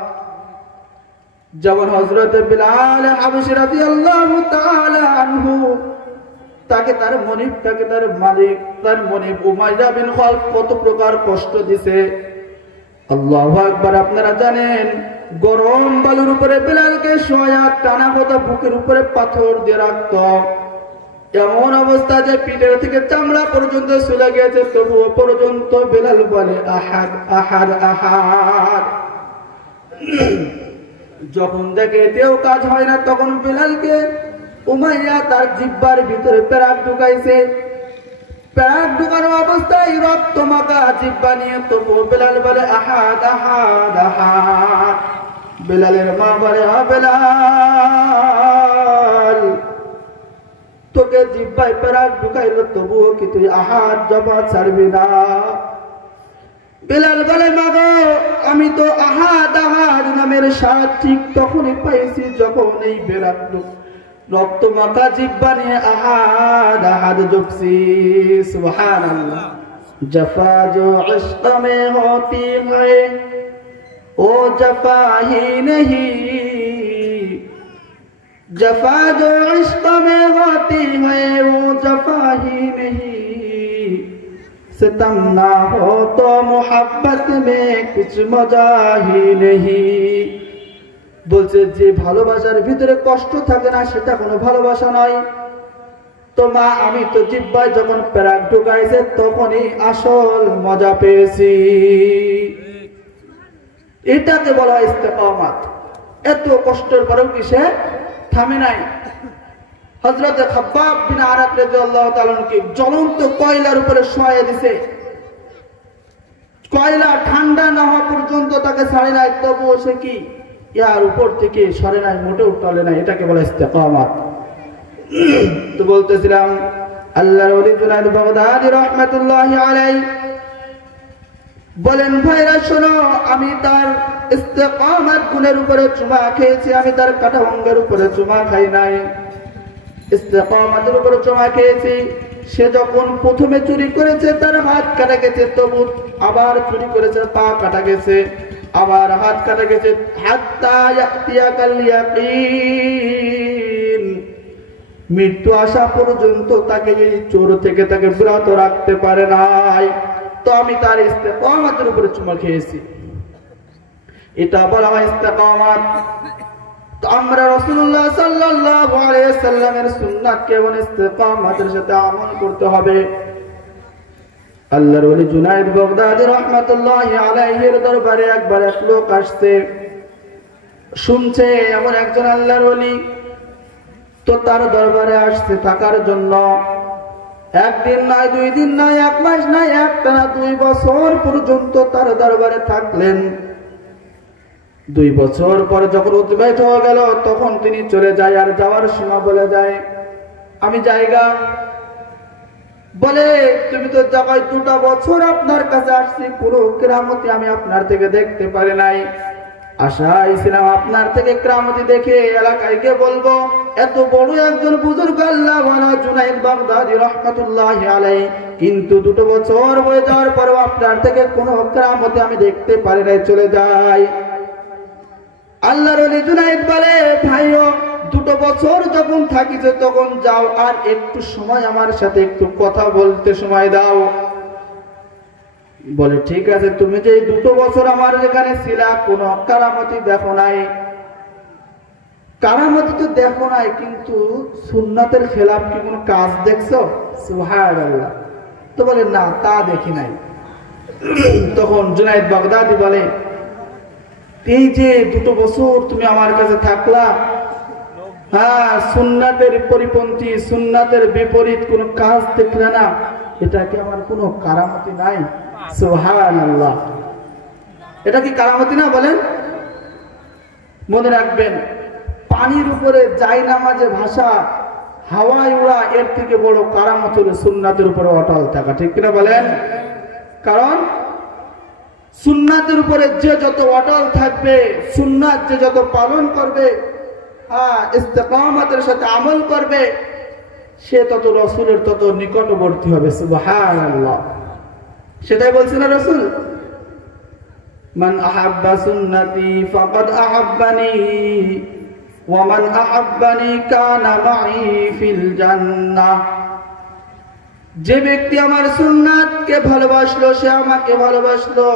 যেমন হযরত বিলাল হাবশী রাদিয়াল্লাহু তাআলা আনহু, তাকে তার মনিব, তাকে তার মালিক, তার মনিব উমাইয়া বিন খালফ কত প্রকার কষ্ট দিছে। আল্লাহু আকবার। আপনারা জানেন গরম বালুর উপরে বিলালকে শোয়া টানা কথা বুকের উপরে পাথর দিয়ে রাখত, এমন অবস্থা যে পিঠের থেকে চামড়া পর্যন্ত চলে গেছে, তবুও পর্যন্ত বিলাল বলে আহাদ আহাদ আহাদ। যখন দেখে এতেও কাজ হয় না, তখন বেলালকে উমাইয়া তার জিহ্বার ভিতরে পেরাক ঢুকাইছে। পেরাক ঢুকানো অবস্থায় রক্ত মাখা জিহ্বা নিয়ে তবু বেলাল বলে আহাদ আহাদ আহাদ। বেলালের মা বলে বেলাল, তোকে জিহ্বায় পেরাক ঢুকাইল তবুও কি তুই আহাদ জবাব ছাড়বি না? বেলাল বলে মা গো, আমি তো আহাদ আহাদ নামের স্বাদ ঠিক তখনই পাইছি যখন এই বেরাক রক্ত মাখা জিহ্বা নিয়ে আহাদ আহাদ জপছি। সুবহানাল্লাহ। জফা जो इश्क में होती है ओ जफा ही नहीं, जफा जो इश्क में होती है वो जफा ही नहीं, सितम ना हो तो मोहब्बत में कुछ मजा ही नहीं। বলছে যে ভালোবাসার ভিতরে কষ্ট থাকে না সেটা কোনো ভালোবাসা নয়। তো মা আমি তো জিহ্বায় যখন পেরাক ঢুকাইছে তখনই আসল মজা পেয়েছি। এটাকে বলা হয় ইস্তেকামাত। এত কষ্টের পরেও কি সে থামে নাই। হযরত খাব্বাব বিন আরাত রাদিয়াল্লাহু তাআলা কে জ্বলন্ত কয়লার উপরে শোয়া দিয়েছে, কয়লা ঠান্ডা না হওয়া পর্যন্ত তাকে ছাড়ে নাই, তবুও সে কি ইয়ার উপর থেকে সরে নাই, মোটেও টলে নাই। এটাকে বলে ইস্তেকামাত। তো বলতেছিলাম আল্লাহর ওলি জুনায়েদ বাগদাদী রাহমাতুল্লাহি আলাইহি বলেন ভাইরা শোনো, আমি তার ইস্তেকামাত গুণের উপরে চুমা খেয়েছি, আমি তার কাটা অঙ্গের উপরে চুমা খাই নাই। ইস্তেকামাতের উপরে চুমা খেয়েছি। সে যখন প্রথমে চুরি করেছে তার হাত কাটা গেছে, তবু আবার চুরি করেছে, পা কাটা গেছে, আবার হাত কাটা গেছে। হাত্তা ইয়াতিয়াকাল ইয়াকিন, মৃত্যু আসা পর্যন্ত তাকে এই চোর থেকে তাকে বিরত রাখতে পারে নাই। তো আমি তার ইস্তেকামাতের উপরে চুমা খেয়েছি। এটা বলা হয় ইস্তেকামাত। তো আমরা রাসূলুল্লাহ সাল্লাল্লাহু আলাইহি ওয়াসাল্লামের সুন্নাতকে এবং ইস্তেকামাতের সাথে আমল করতে হবে। আল্লাহর ওলি জুনায়েদ বাগদাদী রাহমাতুল্লাহি আলাইহির দরবারে একবার এক লোক আসছে, শুনছে এমন একজন আল্লাহর ওলি, তো তার দরবারে আসছে থাকার জন্য। একদিন নয়, 2 দিন নয়, 1 মাস নয়, একটানা 2 বছর পর্যন্ত তার দরবারে থাকলেন। 2 বছর পরে যখন অতিবাহিত হয়ে গেল তখন তিনি চলে যায়। আর যাওয়ার সময় বলে যায় আমি জায়গা বলে তুমি তো জায়গায় 2টা বছর আপনার কাছে আসছি, পুরো কেরামতি আমি আপনার থেকে দেখতে পারি নাই। আশায় ছিলাম আপনার থেকে কেরামতি দেখে এলাকায় গিয়ে বলবো এত বড় একজন বুজুর্গ আল্লাহ ওয়ালা জুনায়েদ বাগদাদী রাহমাতুল্লাহি আলাইহি, কিন্তু 2 বছর হয়ে যাওয়ার পরেও আপনার থেকে কোনো কেরামতি আমি দেখতে পারি নাই, চলে যাই। আল্লাহর ওলি জুনায়েদ বলে ভাইও 2 বছর যখন থাকিছে তখন যাও, আর একটু সময় আমার সাথে একটু কথা বলতে সময় দাও। বলে ঠিক আছে, তুমি যে 2 বছর আমার এখানে ছিলা কোনো কারামতি দেখো নাই, কারামতি তো দেখো নাই, কিন্তু সুন্নাতের খেলাফ কি কোনো কাজ দেখছো? সুবহানাল্লাহ। তো বলে না, তা দেখি নাই। তখন জুনায়েদ বাগদাদী বলে এই যে 2 বছর তুমি আমার কাছে থাকলা, হ্যাঁ সুন্নাতের পরিপন্থী, সুন্নাতের বিপরীত কোনো কাজ দেখলে না, এটা কি আমার কোনো কারামতি নাই? সুবহানাল্লাহ। এটা কি কারামতি না বলেন? মনে রাখবেন, পানির উপরে জায়নামাজে ভাষা, হাওয়ায় উড়া, এর থেকে বড় কারামত হলো সুন্নাতের উপরে অটল থাকা। ঠিক কিনা বলেন? কারণ সুন্নাতের উপরে যে যত অটল থাকবে, সুন্নাত যে যত পালন করবে, ইস্তেকামাতের সাথে আমল করবে, সে তত রাসূলের তত নিকটবর্তী হবে। সুবহানাল্লাহ। সেটাই বলছেন না রাসূল, মান আহাব্বা সুন্নতি ফাকাদ আহাব্বানি ওয়া মান আহাব্বানি কানা মাই ফিল জান্নাহ। যে ব্যক্তি আমার সুন্নাতকে ভালোবাসলো সে আমাকে ভালোবাসলো,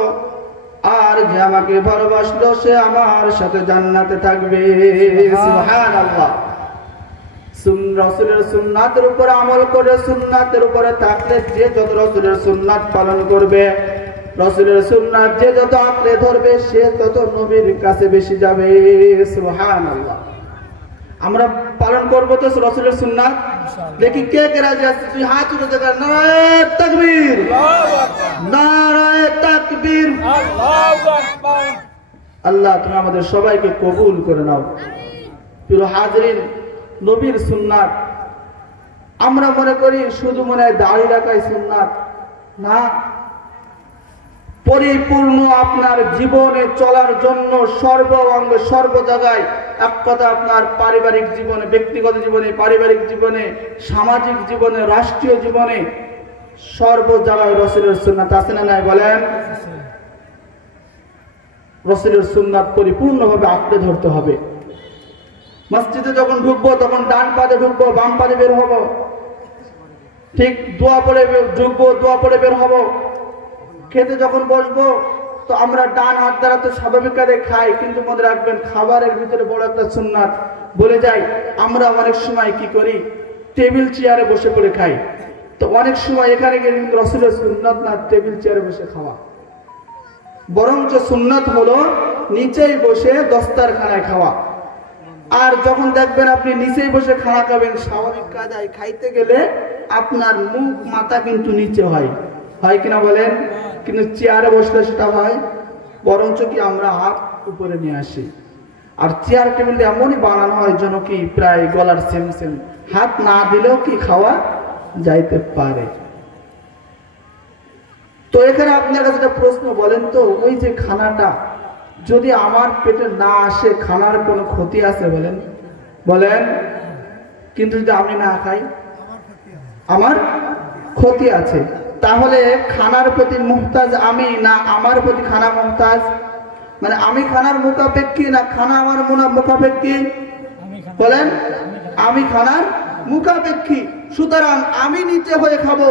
আর যে আমাকে ভালোবাসলো সে আমার সাথে জান্নাতে থাকবে। সুবহানাল্লাহ। রাসূলের সুন্নাতের উপর আমল করে, সুন্নাতের উপরে থাকলে যে যত রাসূলের সুন্নাত পালন করবে, রাসূলের সুন্নাত যে যত আঁকড়ে ধরবে সে তত নবীর কাছে বেশি যাবে। সুবহানাল্লাহ। আমরা পালন করব তো রাসূলের সুন্নাত? দেখি কে কে রাজি আছে, তুই হাত উঠে দেখা। নারায়ে তাকবীর, আল্লাহু আকবার, নারায়ে তাকবীর, আল্লাহু আকবার। আল্লাহ তুমি আমাদের সবাইকে কবুল করে নাও। প্রিয় হাজিরিন, নবীর সুন্নাত আমরা মনে করি শুধু মনে হয় দাড়ি রাখাই সুন্নাত না, পরিপূর্ণ আপনার জীবনে চলার জন্য সর্ব অঙ্গ সর্ব জায়গায়, এক কথা আপনার পারিবারিক জীবনে, ব্যক্তিগত জীবনে, পারিবারিক জীবনে, সামাজিক জীবনে, রাষ্ট্রীয় জীবনে, সর্ব জায়গায় রাসূলের সুন্নাত আছে না নাই বলেন? রাসূলের সুন্নাত পরিপূর্ণভাবে আঁকড়ে ধরতে হবে। মসজিদে যখন ঢুকবো তখন ডান পাতে ঢুকবো, বাম পাতে বের হব, ঠিক দোয়া পড়ে ঢুকবো, দোয়া পড়ে বের হব। খেতে যখন বসবো তো আমরা ডান হাত দ্বারা তো স্বাভাবিক কাজে খাই, কিন্তু মনে রাখবেন খাবারের ভিতরে বড় একটা সুন্নাত বলে যাই। আমরা অনেক সময় কি করি, টেবিল চেয়ারে বসে পড়ে খাই। তো অনেক সময় এখানে গিয়ে কিন্তু রাসূলের সুন্নাত না টেবিল চেয়ারে বসে খাওয়া, বরঞ্চ সুন্নাত হলো নিচেই বসে দস্তারখানায় খাওয়া। আর যখন দেখবেন আপনি নিচেই বসে খানা খাবেন, স্বাভাবিক কায়দায় খাইতে গেলে আপনার মুখ মাথা কিন্তু নিচে হয়, হয় কিনা বলেন? কিন্তু চেয়ারে বসলে সেটা হয়, বরঞ্চ কি আমরা হাত উপরে নিয়ে আসি। আর চেয়ার টেবিল এমনই বানানো হয় যেন কি প্রায় গলার সেম সেম, হাত না দিলেও কি খাওয়া যাইতে পারে। তো এখানে আপনার কাছে একটা প্রশ্ন, বলেন তো ওই যে খানাটা যদি আমার পেটে না আসে, খানার কোনো ক্ষতি আছে বলেন? বলেন। কিন্তু যদি আমি না খাই আমার ক্ষতি আছে। তাহলে খানার প্রতি মুহতাজ আমি না আমার প্রতি খানা মুহতাজ? মানে আমি খানার মুখাপেক্ষী না খানা আমার মুখাপেক্ষী? বলেন। আমি খানার মুখাপেক্ষী, সুতরাং আমি নিচে হয়ে খাবো,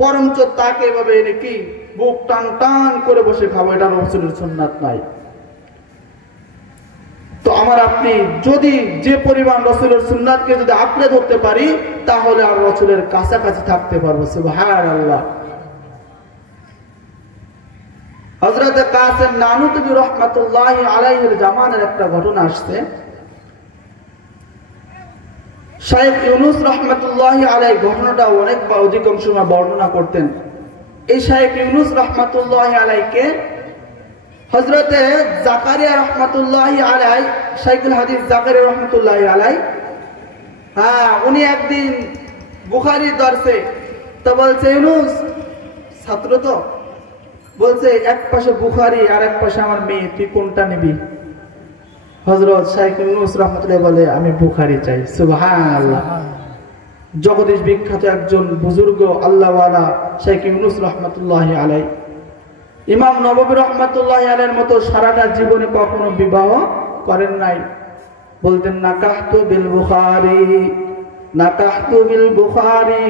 বরঞ্চ তাকে এভাবে এনে কি বুক টান টান করে বসে খাবো, এটা রাসূলের সুন্নাত নাই। তো আমার আপনি যদি যে পরিমাণ রাসূলের সুন্নাতকে যদি আঁকড়ে ধরতে পারি, তাহলে আর রাসূলের কাছাকাছি থাকতে পারবো। সুবহানাল্লাহ। হযরত কাসেম নানুতুবি রাহমাতুল্লাহি আলাইহির জামানার একটা ঘটনা আসছে। শাইখ ইউনূস রাহমাতুল্লাহি আলাইহি ঘটনাটা অনেক অধিকাংশ সময় বর্ণনা করতেন। এই শাইখ ইউনূস রাহমাতুল্লাহি আলাইহিকে হযরতে জাকারিয়া রাহমাতুল্লাহি আলাইহি, শাইখুল হাদিস জাকারিয়া রাহমাতুল্লাহি আলাইহি, উনি একদিন বুখারীর দর্শে তো বলছে, ইউনূস ছাত্র তো, বলছে এক পাশে বুখারী আর এক পাশে আমার মেয়ে, তুই কোনটা নিবি? হযরত শাইখ ইউনূস রাহমাতুল্লাহি বলে, আমি বুখারী চাই। সুবহানাল্লাহ। জগদীশ বিখ্যাত একজন বুজুর্গ আল্লাহওয়ালা শাইখ ইউনূস রাহমাতুল্লাহি আলাইহি, ইমাম নববী রাহমাতুল্লাহি আলাইহির মতো সারাটা জীবনে কখনো বিবাহ করেন নাই। বলতেন নাকাহতু বিল বুখারী, নাকাহতু বিল বুখারী।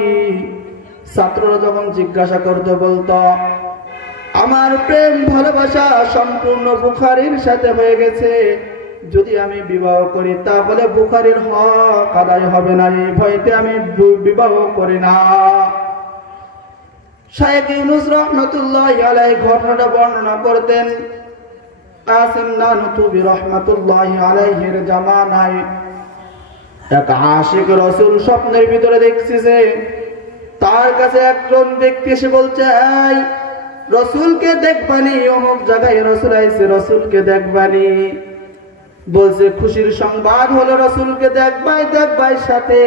ছাত্ররা যখন জিজ্ঞাসা করতে বলতো, আমার প্রেম ভালোবাসা সম্পূর্ণ বুখারীর সাথে হয়ে গেছে, যদি আমি বিবাহ করি তাহলে বুখারীর হক আদায় হবে না, এই ভয়তে আমি বিবাহ করি না। শাইখ ইউনূস রাহমাতুল্লাহি আলাইহি ঘটনাটা বর্ণনা করতেন। কাসেম নানুতুবি রাহমাতুল্লাহি আলাইহির জামানায় এক আশিক রাসূল স্বপ্নের ভিতরে দেখতেছে, তার কাছে একজন ব্যক্তি এসে বলছে, এই রাসূলকে দেখবানি, অমুক জায়গায় রাসূল আইছে, রাসূলকে দেখবানি। বলছে খুশির সংবাদ হলো রাসূলকে দেখবাই সাথে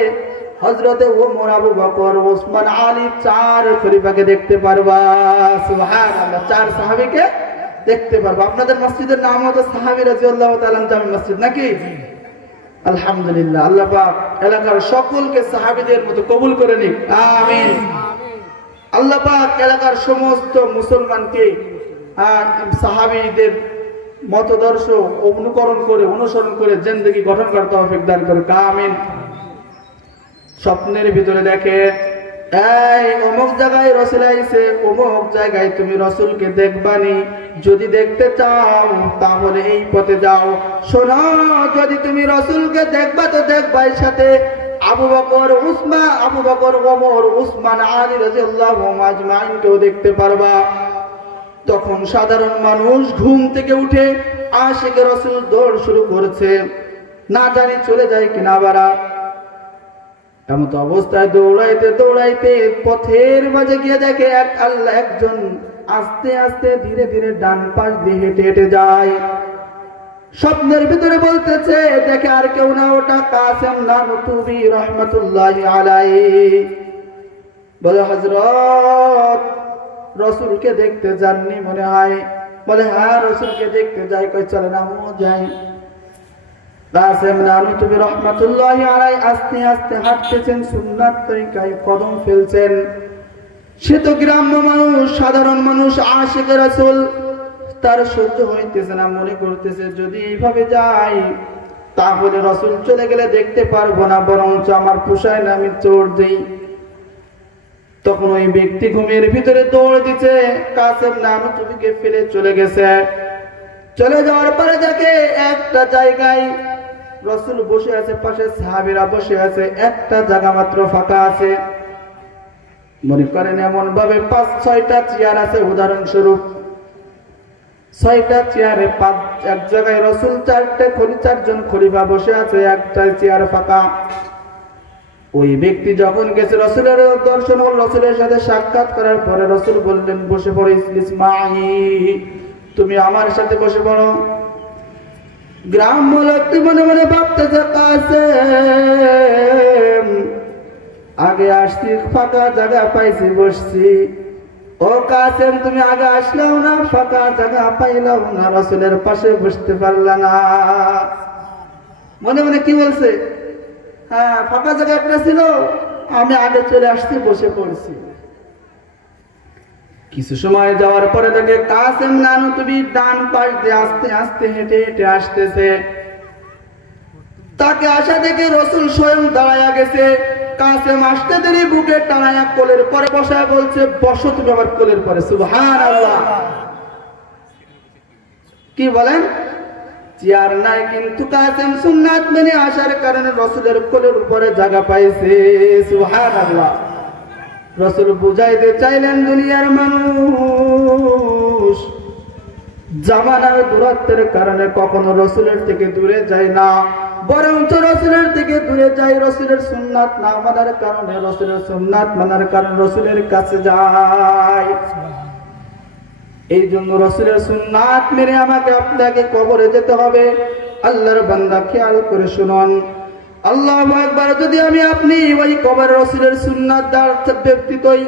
হযরতে ওমর, আবু বকর, ওসমান, আলী, চার খলিফাকে দেখতে পারবা। সুবহানাল্লাহ। চার সাহাবীকে দেখতে পারবা। আপনাদের মসজিদের নাম হতো সাহাবী রাদিয়াল্লাহু তাআলা জামি মসজিদ নাকি? আলহামদুলিল্লাহ। আল্লাহ পাক এলাকার সকলকে সাহাবীদের মতো কবুল করে নিক, আমিন। আল্লাহ পাক এলাকার সমস্ত মুসলমানকে সাহাবীদের মতদর্শ অনুসরণ করে জিন্দেগি গঠন করার তৌফিক দান করুক, আমিন। স্বপ্নের ভিতরে দেখে, এই অমুক জায়গায় রাসূল আইছে, অমুক জায়গায় তুমি রাসূলকে দেখবানি, যদি দেখতে চাও তাহলে এই পথে যাও। শোনো, যদি তুমি রাসূলকে দেখবা তো দেখবাই সাথে আবু বকর, ওমর, উসমান, আলী রাদিয়াল্লাহু আজমাইনকেও দেখতে পারবা। তখন সাধারণ মানুষ ঘুম থেকে উঠে আশিকে রাসূল দৌড় শুরু করেছে, না জানি চলে যায় কিনা বারা। এমন অবস্থায় দৌড়াইতে দৌড়াইতে পথের মাঝে গিয়ে দেখে একজন আস্তে আস্তে ধীরে ধীরে ডান পাশ দিয়ে হেঁটে হেঁটে যায়। স্বপ্নের ভিতরে বলতেছে, দেখে আর কেউ না, ওটা কাসেম নানুতুবি রাহমাতুল্লাহি আলাইহি। বলে, হযরত রাসূলকে দেখতে যাননি মনে হয়? বলে, হ্যাঁ রাসূলকে দেখতে যাই। কই চলেন আমিও যাই। কাসেম নানুতুবি রাহমাতুল্লাহি আলাইহি আস্তে আস্তে হাঁটতেছেন, সুন্নাত তরিকায় কদম ফেলছেন। সে তো গ্রাম্য মানুষ, সাধারণ মানুষ, আশিকে রাসূল, তার সহ্য হইতেছে না। মনে করতেছে যদি এইভাবে যাই তাহলে রাসূল চলে গেলে দেখতে পারবো না, বরঞ্চ আমার পোষায় না, আমি চোর দেই। তখন ওই ব্যক্তি ঘুমের ভিতরে দৌড় দিচ্ছে, কাসেম নানুতুবিকে ফেলে চলে গেছে। চলে যাওয়ার পরে দেখে একটা জায়গায় রাসূল বসে আছে, পাশে সাহাবীরা বসে আছে, একটা জায়গা মাত্র ফাঁকা আছে। মনে করেন এমন ভাবে ৫-৬টা চেয়ার আছে, উদাহরণস্বরূপ ৬টা চেয়ারে এক জায়গায় রাসূল, ৪জন খলিফা বসে আছে, একটা চেয়ার ফাঁকা। ওই ব্যক্তি যখন গেছে রাসূলের দর্শন হল, রাসূলের সাথে সাক্ষাৎ করার পরে রাসূল বললেন, বসে পড়ো ইসমাঈ, তুমি আমার সাথে বসে পড়ো। গ্রাম্য লোকটি মনে মনে ভাবতেছে, কাসেম আগে আসছি, ফাঁকা জায়গা পাইছি, বসছি। ও কাসেম, তুমি আগে আসলেও না, ফাঁকা জায়গা পাইলাও না, রাসূলের পাশে বসতে পারলা না। মনে মনে কি বলছে? হ্যাঁ, ফাঁকা জায়গা একটা ছিল, আমি আগে চলে আসছি, বসে পড়ছি। কিছু সময় যাওয়ার পরে দেখে কাসেম নানুতুবি ডান পাশ দিয়ে আস্তে আস্তে হেঁটে হেঁটে আসতেছে। তাকে আসা দেখে রাসূল স্বয়ং দাঁড়ায়া গেছে। কাসেম আসতে দেরি বুকে টানায়া কোলের পরে বসায় বলছে, বসো তুমি আমার কোলের পরে। সুবহানাল্লাহ। কি বলেন? চেয়ার নাই, কিন্তু কাসেম সুন্নাত মেনে আসার কারণে রাসূলের কোলের উপরে জায়গা পাইছে। সুবহানাল্লাহ। রাসূল বুঝাইতে চাইলেন, দুনিয়ার মানুষ জামানার দূরত্বের কারণে কখনো রাসূলের থেকে দূরে যায় না, বরঞ্চ রাসূলের থেকে দূরে যায় রাসূলের সুন্নাত না মানার কারণে, রাসূলের সুন্নাত মানার কারণে রাসূলের কাছে যায়। এই জন্য রাসূলের সুন্নাত মেনে আমাকে আপনাকে কবরে যেতে হবে। আল্লাহর বান্দা খেয়াল করে শুনুন, আল্লাহু আকবার। যদি আমি আপনি ওই কবরে রাসূলের সুন্নাত ব্যক্তিতই,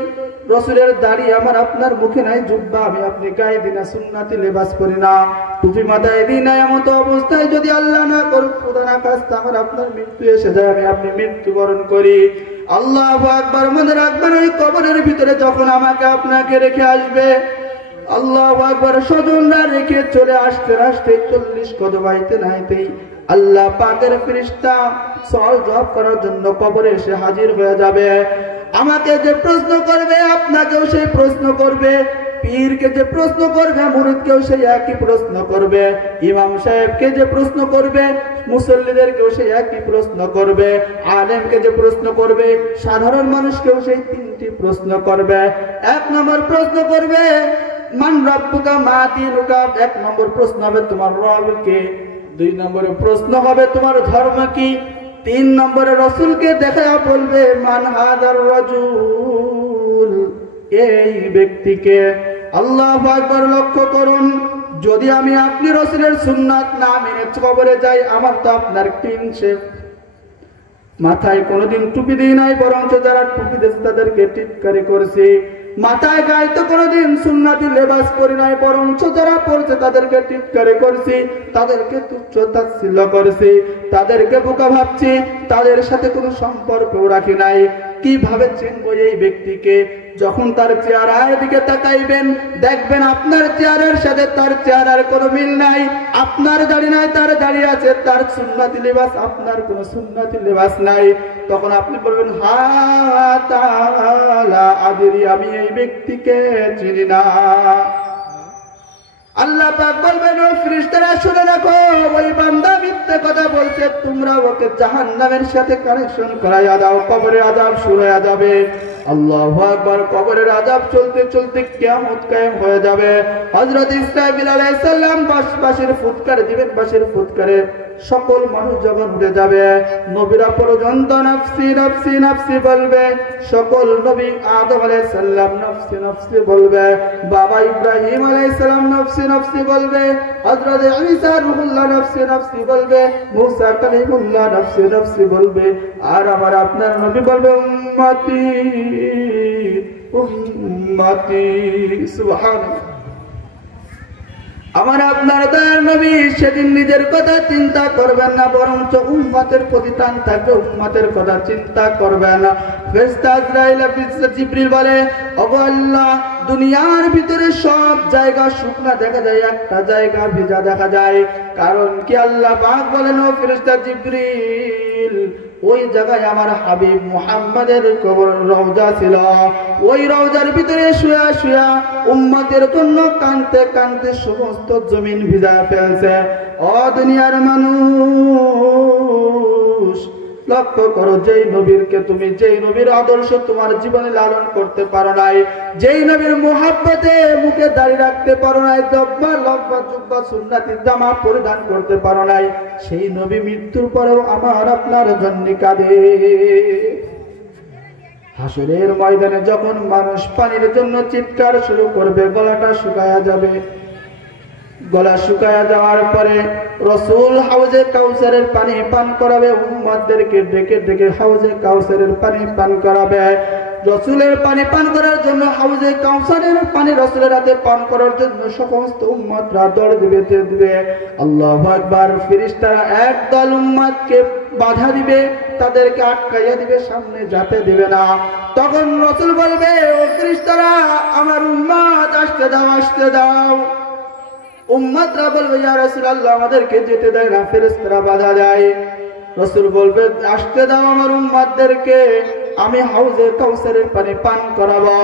রাসূলের দাড়ি আমার আপনার মুখে নাই, জুব্বা আমি আপনি গায়ে দিনা, সুন্নাতি লেবাস করি না, টুপি মাথায় দিই না, এমত অবস্থায় যদি আল্লাহ না করুক, খোদা না খাস্তা আমার আপনার মৃত্যু এসে যায়, আমি আপনি মৃত্যুবরণ করি, আল্লাহু আকবার। মনে রাখবেন, ওই কবরের ভিতরে যখন আমাকে আপনাকে রেখে আসবে, আল্লাহু আকবার, স্বজনরা রেখে চলে আসতে আসতে 40 কদম আইতে নাইতেই আল্লাহ পাকের ফেরেশতা সওয়াল জবাব করার জন্য কবরে এসে হাজির হয়ে যাবে। আমাকে যে প্রশ্ন করবে, আপনাকেও সেই প্রশ্ন করবে, পীরকে যে প্রশ্ন করবে, মুরিদকেও সেই একই প্রশ্ন করবে, ইমাম সাহেবকে যে প্রশ্ন করবে, মুসল্লিদেরকেও সেই একই প্রশ্ন করবে, আলেমকে যে প্রশ্ন করবে, সাধারণ মানুষকেও সেই 3টি প্রশ্ন করবে। 1 নম্বর প্রশ্ন করবে, মান রাব্বুকা মা দীনুকা, 1 নম্বর প্রশ্ন হবে তোমার রব কে। 2 নম্বরে প্রশ্ন হবে তোমার ধর্ম কি। 3 নম্বরে রাসূলকে দেখায়া বলবে, মান হাদার রাজুল, এই ব্যক্তিকে। আল্লাহু আকবার। লক্ষ্য করুন, যদি আমি আপনি রাসূলের সুন্নাত না মেনে কবরে যাই, আমার তো আপনার ক্লিন শেভ, মাথায় কোনোদিন টুপি দিই নাই, বরঞ্চ যারা টুপি দিয়েছে তাদেরকে টিটকারি করেছি। মাথায় গায়ে তো কোনোদিন সুন্নাতি লেবাস পরি নাই, বরঞ্চ যারা পড়ছে তাদেরকে টিটকারি করছি, তাদেরকে তুচ্ছ তাচ্ছিল্য করেছি, তাদেরকে বোকা ভাবছি, তাদের সাথে কোনো সম্পর্কও রাখি নাই। কিভাবে চিনবো এই ব্যক্তিকে? যখন তার চেহারার দিকে তাকাইবেন, দেখবেন আপনার চেহারার সাথে তার চেহারার কোনো মিল নাই, আপনার দাড়ি নাই, তার দাড়ি আছে, তার সুন্নতি লিবাস, আপনার কোনো সুন্নতি লিবাস নাই। তখন আপনি বলবেন, হা তাআলা আদরি, আমি এই ব্যক্তিকে চিনি না। আল্লাহ পাক বলবেন, ও ফেরেশতারা শুনে রাখো, ওই বান্দা মিথ্যে কথা বলছে, তোমরা ওকে জাহান্নামের সাথে কানেকশন করাইয়া দাও, কবরে আযাব শুরু হয়ে যাবে। আল্লাহু আকবার। কবরের আযাব চলতে চলতে কিয়ামত কায়েম হয়ে যাবে। হযরত ইসরাফিল আলাইহিস সালাম বাঁশির ফুৎকার দিবেন, বাঁশির ফুৎকারে সকল মানুষ যখন উঠে যাবে, নবীরা পর্যন্ত নাফসি নাফসি নাফসি বলবে। সকল নবী আদম আলাইহিস সালাম নাফসি নাফসি বলবে, বাবা ইব্রাহিম আলাইহিস সালাম নাফসি নাফসি বলবে, হযরত ঈসা রূহুল্লাহ নাফসি নাফসি বলবে, মুসা কালিমুল্লাহ নাফসি নাফসি বলবে। আর আমার আপনার নবী বলবে উম্মতি উম্মতি। সুবহানাল্লাহ। আমার আপনার দয়ার নবী সেদিন নিজের কথা চিন্তা করবেন না, বরঞ্চ উম্মতের প্রতি টান থাকবে, উম্মতের কথা চিন্তা করবেন না। ফেরেশতা আজরাইল জিবরিল বলে, ওগো আল্লাহ, দুনিয়ার ভিতরে সব জায়গা শুকনা দেখা যায়, একটা জায়গা ভিজা দেখা যায়। কারণ কি? আল্লাহ পাক বলেন, ও ফেরেশতা জিবরিল, ওই জায়গায় আমার হাবিব মুহাম্মাদের কবর রওজা ছিল। ওই রওজার ভিতরে শুয়া শুয়া উম্মতের জন্য কাঁদতে কাঁদতে সমস্ত জমিন ভিজা ফেলছে। ও দুনিয়ার মানুষ, লক্ষ্য করো, যেই নবীরকে তুমি, যেই নবীর আদর্শ তোমার জীবনে লালন করতে পারো নাই, যেই নবীর মুহাব্বতে মুখে দাড়ি রাখতে পারো নাই, জব্বা লব্বা জুব্বা সুন্নতি জামা পরিধান করতে পারো নাই, সেই নবী মৃত্যুর পরেও আমার আপনার জন্য কাঁদে। হাসরের ময়দানে যখন মানুষ পানির জন্য চিৎকার শুরু করবে, গলাটা শুকায়া যাবে। গলা শুকায়া যাওয়ার পরে রাসূল হাউজে কাউসারের পানি পান করাবে, উম্মতদেরকে ডেকে ডেকে হাউজে কাউসারের পানি পান করাবে। রাসূলের পানি পান করার জন্য, হাউজে কাউসারের পানি রাসূলের হাতে পান করার জন্য সমস্ত উম্মতরা দৌড় দিবে। আল্লাহু আকবার। ফেরেশতারা একদল উম্মতকে বাধা দিবে, তাদেরকে আটকাইয়া দিবে, সামনে যেতে দিবে না। তখন রাসূল বলবে, ও ফেরেশতারা, আমার উম্মত আসতে দাও, আসতে দাও। উম্মতরা বলবে, ইয়া রাসূলুল্লাহ, আমাদেরকে যেতে দেয় না। ফেরেশতারা বাধা দেয়। রাসূল বলবে, আসতে দাও আমার উম্মতদেরকে, আমি হাউজে কাউসারের পানি পান করাবো।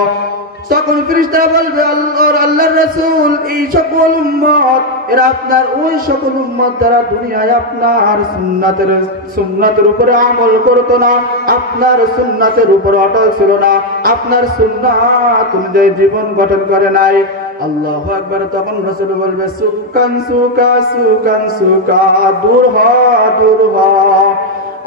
তখন ফেরেশতারা বলবে, আল্লাহর রাসূল, এই সকল উম্মত, এরা আপনার ওই সকল উম্মত যারা দুনিয়ায় আপনার সুন্নাতের উপরে আমল করতো না, আপনার সুন্নাতের উপর অটল ছিল না, আপনার সুন্নাত অনুযায়ী জীবন গঠন করে নাই। আল্লাহু আকবার। তখন রাসূল বলবে, সুকান সুকা সুকান সুকা, দূর হ দূর হ।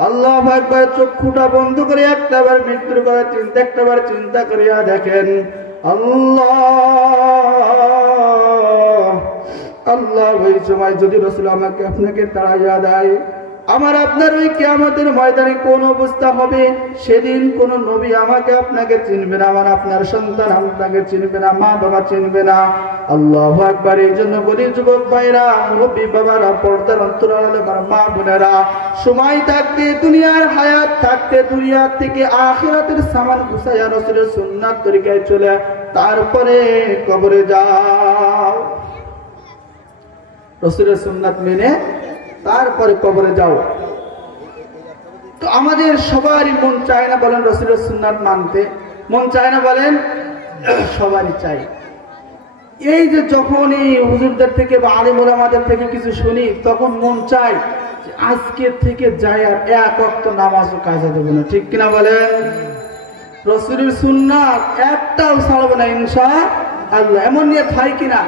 আল্লাহু আকবার। চক্ষুটা বন্ধ করে একটাবার মৃত্যুর কথা একটাবার চিন্তা করিয়া দেখেন। আল্লাহ আল্লাহ, ওই সময় যদি রাসূল আমাকে আপনাকে তাড়াইয়া দেয়, আমার আপনার ওই কিয়ামতের ময়দানে কোন অবস্থা হবে? সেদিন কোন নবী আমাকে আপনাকে চিনবে না, আমার আপনার সন্তান আপনাকে চিনবে না, মা বাবা চিনবে না। আল্লাহু আকবার। এই জন্য বলি, যুবক ভাইরা, মুরব্বী বাবারা, পর্দার অন্তরালে মা বোনেরা, সময় থাকতে, দুনিয়ার হায়াত থাকতে, দুনিয়া থেকে আখিরাতের সামান গুছাইয়া রাসূলের সুন্নাত তরিকায় চলে তারপরে কবরে যাও। রাসূলের সুন্নাত মেনে তারপরে কবরে যাও। তো আমাদের সবারই মন চায় না বলেন রাসূলের সুন্নাত মানতে? মন চায় না বলেন? সবারই চাই। এই যে যখনই হুজুরদের থেকে বা আলেম ওলামাদের থেকে কিছু শুনি, তখন মন চায় যে আজকে থেকে যাই আর এক ওয়াক্ত নামাজও কাজা দেব না। ঠিক কিনা বলেন? রাসূলের সুন্নাত একটাও ছাড়বো না ইনশাআল্লাহ, এমন নিয়ে থাই কিনা?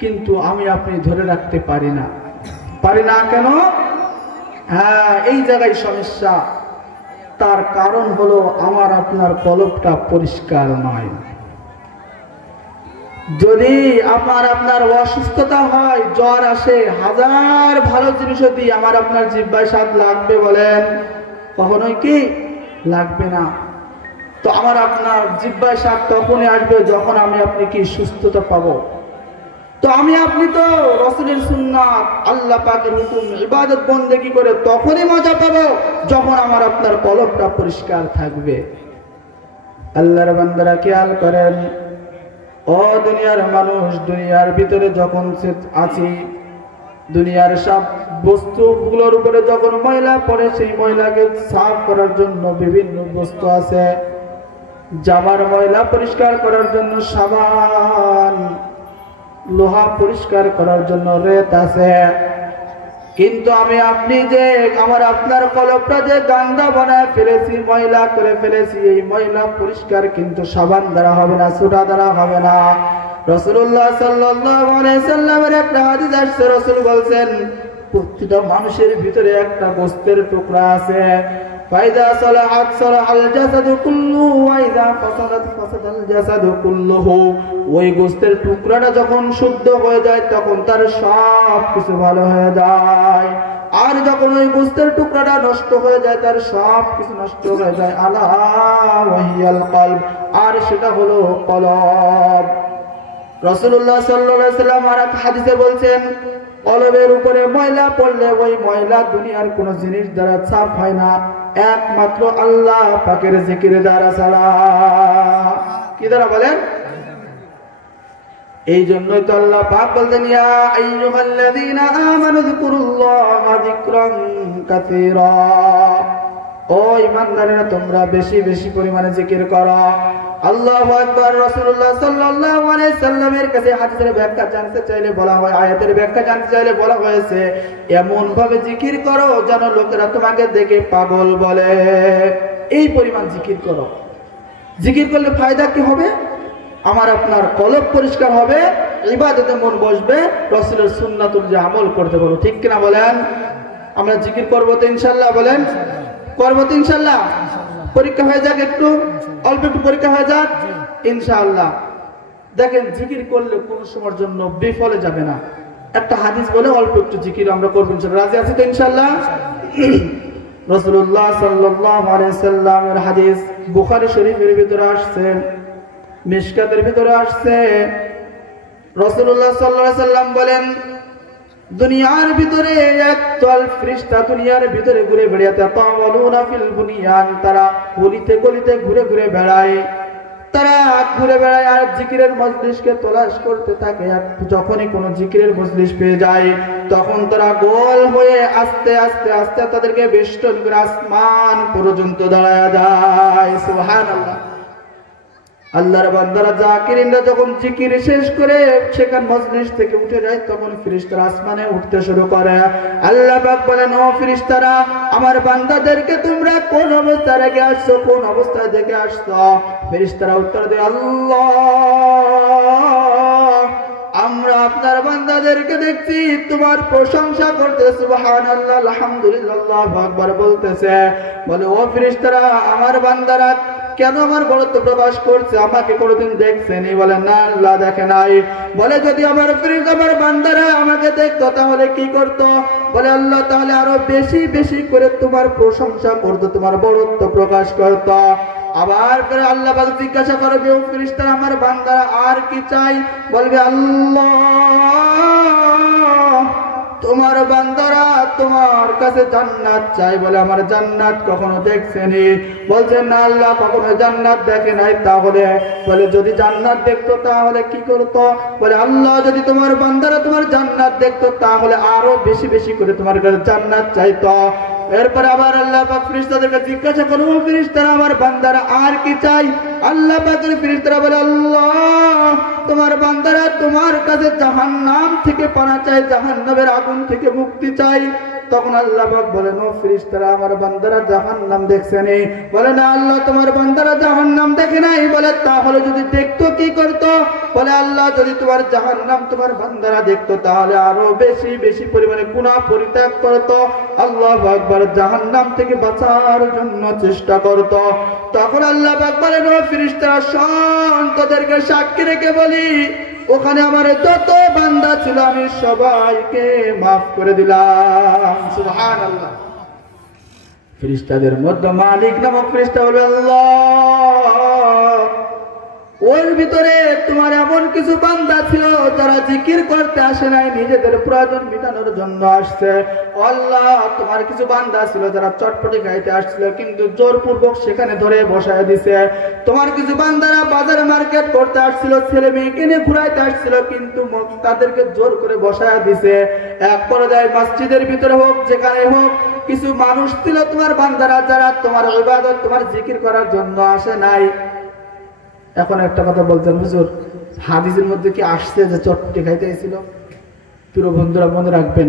কিন্তু আমি আপনি ধরে রাখতে পারি না। পারি না কেন? হ্যাঁ, এই জায়গায় সমস্যা। তার কারণ হলো আমার আপনার কলবটা পরিষ্কার নয়। যদি আমার আপনার অসুস্থতা হয়, জ্বর আসে, হাজার ভালো জিনিসও দিয়ে আমার আপনার জিহ্বায় স্বাদ লাগবে বলেন? কখনোই কি লাগবে না। তো আমার আপনার জিহ্বায় স্বাদ তখনই আসবে যখন আমি আপনি কি সুস্থতা পাবো। তো আমি আপনি তো রাসূলের সুন্নাত, আল্লাহ পাকের হুকুম, ইবাদত বন্দেগী করে তখনই মজা পাবো যখন আমার আপনার কলবটা পরিষ্কার থাকবে। আল্লাহর বান্দারা খেয়াল করেন, ও দুনিয়ার মানুষ, দুনিয়ার ভিতরে যখন আছি, দুনিয়ার সব বস্তুগুলোর উপরে যখন ময়লা পড়ে, সেই ময়লাকে সাফ করার জন্য বিভিন্ন বস্তু আছে। জামার ময়লা পরিষ্কার করার জন্য সাবান, লোহা পরিষ্কার করার জন্য রেত আছে। কিন্তু আমি আপনি যে আমার আপনার কলবটা যে গান্দা বানায় ফেলেছি, ময়লা করে ফেলেছি, এই ময়লা পরিষ্কার কিন্তু সাবান দ্বারা হবে না, সোডা দ্বারা হবে না। রাসূলুল্লাহ সাল্লাল্লাহু আলাইহি সাল্লামের একটা হাদিস আসছে, রাসূল বলছেন প্রতিটা মানুষের ভিতরে একটা গোশতের টুকরা আছে। ফাইদা সালাহাত সালাহাল জাসাদু কুল্লুহু ওয়া ইযা ফাসাদাত ফাসাদাল জাসাদু কুল্লুহু। ওই গোশতের টুকরাটা যখন শুদ্ধ হয়ে যায় তখন তার সব কিছু ভালো হয়ে যায়, আর যখন ওই গোশতের টুকরাটা নষ্ট হয়ে যায় তার সব কিছু নষ্ট হয়ে যায়। আলা ওয়াহিয়াল কলব, আর সেটা হলো কলব। রাসূলুল্লাহ সাল্লাল্লাহু আলাইহি সাল্লাম আর এক হাদিসে বলছেন কলবের উপরে ময়লা পড়লে ওই ময়লা দুনিয়ার কোন জিনিস দ্বারা সাফ হয় না, একমাত্র আল্লাহ পাকের জিকির দ্বারা ছাড়া। কি দ্বারা বলেন? এই জন্যই তো আল্লাহ পাক বলতেন ইয়া আইয়ুহাল্লাযীনা আমানু যিকুরুল্লাহা যিকরান কাসীরা। ও ঈমানদারেরা তোমরা বেশি বেশি পরিমাণে জিকির করো। আল্লাহু আকবার। রাসূলুল্লাহ সাল্লাল্লাহু আলাইহি সাল্লামের কাছে হাদিসের ব্যাখ্যা জানতে চাইলে বলা হয়, আয়াতের ব্যাখ্যা জানতে চাইলে বলা হয়েছে এমন ভাবে জিকির করো যেন লোকেরা তোমাকে দেখে পাগল বলে। এই পরিমাণ জিকির করো। জিকির করলে ফায়দা কি হবে? আমার আপনার কলব পরিষ্কার হবে, ইবাদতে মন বসবে, রাসূলের সুন্নাতুল যে আমল করতে পারবো। ঠিক কিনা বলেন? আমরা জিকির করবো তো ইনশাআল্লাহ? বলেন করবো তো ইনশাআল্লাহ? পরীক্ষা হয়ে যাক, একটু অল্প একটু পরীক্ষা হয়ে যাক ইনশাআল্লাহ। দেখেন জিকির করলে কোন সময়ের জন্য বিফলে যাবে না। একটা হাদিস বলে অল্প একটু জিকির আমরা করবো ইনশাআল্লাহ। রাজি আছি তো ইনশাআল্লাহ? রাসূলুল্লাহ সাল্লাল্লাহু আলাইহি সাল্লামের হাদিস বুখারী শরীফের ভিতরে আসছে, মিশকাতের ভিতরে আসছে। রাসূলুল্লাহ সাল্লাল্লাহু আলাইহি সাল্লাম বলেন দুনিয়ার ভিতরে একদল ফেরেশতা দুনিয়ার ভিতরে ঘুরে বেড়াতে, তাওয়ালুনা ফিল বুনিয়ান, তারা গলিতে গলিতে ঘুরে ঘুরে বেড়ায়। তারা ঘুরে বেড়ায় আর জিকিরের মজলিসকে তলাশ করতে থাকে। আর যখনই কোনো জিকিরের মজলিস পেয়ে যায় তখন তারা গোল হয়ে আস্তে আস্তে আস্তে তাদেরকে বেষ্টন করে আসমান পর্যন্ত দাঁড়ায় যায়। সুবহানাল্লাহ। আল্লাহর বান্দারা জাকিরিনরা যখন জিকির শেষ করে সেখান মজলিস থেকে উঠে যায় তখন ফেরেশতারা আসমানে উঠতে শুরু করে। আল্লাহ পাক বলেন ও ফেরেশতারা, আমার বান্দাদেরকে তোমরা কোন অবস্থায় রেখে আসছো, কোন অবস্থায় দেখে আসছো? ফেরেশতারা উত্তর দেয় আল্লাহ আমরা আপনার বান্দাদেরকে দেখছি তোমার প্রশংসা করতে, সুবহানাল্লাহ আলহামদুলিল্লাহ আল্লাহু আকবার বলতেছে। বলে ও ফেরেশতারা আমার বান্দারা কেন আমার বড়ত্ব প্রকাশ করছে, আমাকে কোনোদিন দেখছেনি? বলে না আল্লাহ দেখে নাই। বলে যদি আমার ফেরেশতা আমার বান্দারা আমাকে দেখতো তাহলে কি করতো? বলে আল্লাহ তাহলে আরো বেশি বেশি করে তোমার প্রশংসা করতো, তোমার বড়ত্ব প্রকাশ করতো। আবার করে আল্লাহ পাক জিজ্ঞাসা করবে ও ফেরেশতারা আমার বান্দারা আর কি চাই? বলবে আল্লাহ তোমার বান্দারা তোমার কাছে জান্নাত চাই। বলে আমার জান্নাত কখনো দেখছেনি? বলছেন না আল্লাহ কখনো জান্নাত দেখে নাই। তাহলে বলে যদি জান্নাত দেখতো তাহলে কি করতো? বলে আল্লাহ যদি তোমার বান্দারা তোমার জান্নাত দেখতো তাহলে আরো বেশি বেশি করে তোমার কাছে জান্নাত চাইতো। এরপর আবার আল্লাহ পাক ফেরেশতাদেরকে জিজ্ঞাসা করো ও ফেরেশতারা আমার বান্দারা আর কি চাই? আল্লাহ পাকের ফেরেশতারা বলে আল্লাহ তোমার বান্দারা তোমার কাছে জাহান্নাম থেকে পানা চাই, জাহান্নামের আগুন থেকে মুক্তি চাই। তখন আল্লাহ পাক বলেন ও ফেরেশতারা আমার বান্দারা জাহান্নাম দেখছেনি? বলে না আল্লাহ তোমার বান্দারা জাহান্নাম দেখে নাই। বলে তাহলে যদি দেখতো কি করতো? বলে আল্লাহ যদি তোমার জাহান্নাম তোমার বান্দারা দেখতো তাহলে আরো বেশি বেশি পরিমাণে গুনাহ পরিত্যাগ করতো, আল্লাহু আকবার, জাহান্নাম থেকে বাঁচার জন্য চেষ্টা করতো। তখন আল্লাহ পাক বলেন ও ফেরেশতারা শোন তোদেরকে সাক্ষী রেখে বলি ওখানে আমার যত বান্দা ছিল আমি সবাইকে মাফ করে দিলাম। সুবহানাল্লাহ। ফেরেশতাদের মধ্যে মালিক নামক ফেরেশতা বলে আল্লাহ ওর ভিতরে তোমার এমন কিছু বান্দা ছিল যারা জিকির করতে আসে নাই, নিজেদের প্রয়োজন মেটানোর জন্য আসছে। আল্লাহ তোমার কিছু বান্দা ছিল যারা চটপটি খাইতে আসছিল কিন্তু জোরপূর্বক সেখানে ধরে বসায় দিছে। তোমার কিছু বান্দারা বাজার মার্কেট করতে আসছিল, ছেলে মেয়েকে নিয়ে ঘুরাইতে আসছিল কিন্তু তাদেরকে জোর করে বসায় দিছে। এক পর্যায়ে মসজিদের ভিতরে হোক যেখানে হোক কিছু মানুষ ছিল তোমার বান্দারা যারা তোমার ইবাদত তোমার জিকির করার জন্য আসে নাই। এখন একটা কথা বলতেন হুজুর হাদিসের মধ্যে কি আসছে যে চটপটি খাইতে এসেছিল? প্রিয় বন্ধুরা মনে রাখবেন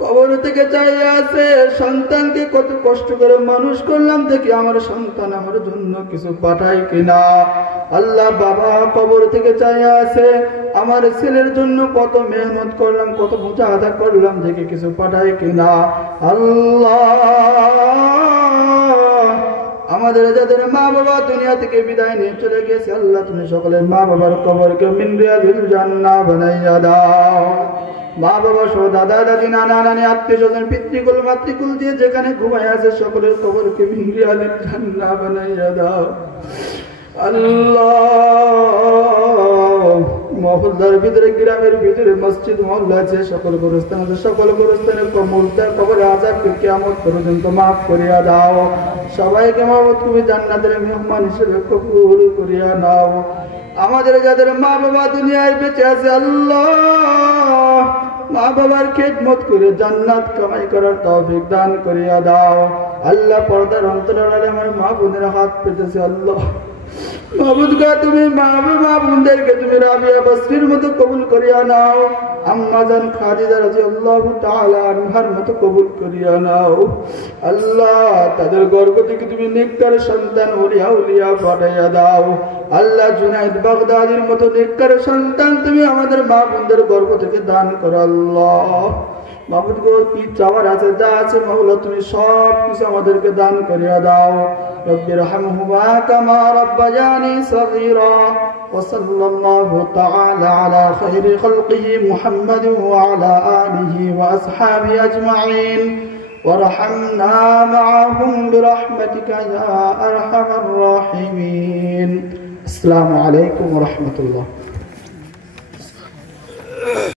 কবর থেকে চাইয়া আছে সন্তানকে কত কষ্ট করে মানুষ করলাম, দেখি আমার সন্তান আমার জন্য কিছু পাঠায় কিনা। আল্লাহ বাবা কবর থেকে চাইয়া আছে আমার ছেলের জন্য কত মেহনত করলাম, কত মুজাহাদা করলাম, দেখি কিছু পাঠায় কিনা। আল্লাহ আমাদের যাদের মা বাবা দুনিয়া থেকে বিদায় নিয়ে চলে গেছে, আল্লাহ তুমি সকলের মা বাবার কবরকে মিন রিয়াদিল জান্নাহ বানাইয়া দাও। মা বাবা সহ দাদা দাদি নানা নানি আত্মীয় স্বজন পিতৃকুল মাতৃকুল দিয়ে যেখানে ঘুমায় আছে সকলের কবরকে মিন রিয়াদিল জান্নাহ বানাইয়া দাও। আল্লাহ মহল্লার ভিতরে গ্রামের ভিতরে মসজিদ মহল্লা আছে, সকল গোরস্থান আছে, সকল গোরস্থানের কবরে আযাব কিয়ামত পর্যন্ত মাফ করিয়া দাও। সবাইকে মাহবুব তুমি জান্নাতের মেহমান হিসেবে কবুল করিয়া নাও। আমাদের যাদের মা বাবা দুনিয়ায় বেঁচে আছে আল্লাহ মা বাবার খেদমত করে জান্নাত কামাই করার তৌফিক দান করিয়া দাও। আল্লাহ পর্দার অন্তরালে আমার মা বোনের হাত পেতেছে আল্লাহ মাহবুদ গা তুমি মা বোনদেরকে তুমি রাবিয়া বসরির মতো কবুল করিয়া নাও। আম্মা জান খাদিজা রাদিয়াল্লাহু তাআলা আনহার মতো কবুল করিয়া নাও। আল্লাহ তাদের গর্ভ থেকে তুমি নেককার সন্তান ওলিয়া পাঠাইয়া দাও। আল্লাহ জুনাইদ বাগদাদির মতো নেককার সন্তান তুমি আমাদের মা বোনদের গর্ভ থেকে দান করো আল্লাহ। মাহবুদ গো কি চাওয়ার আছে যা আছে মাওলা তুমি সব কিছু আমাদেরকে দান করিয়া দাও। রব্বিরহামহুমা কামা রাব্বায়ানি সগীরা। وصلى الله تعالى على خير خلقه محمد وعلى آله وأصحابه أجمعين وارحمنا معهم برحمتك يا أرحم الراحمين. السلام عليكم ورحمة الله.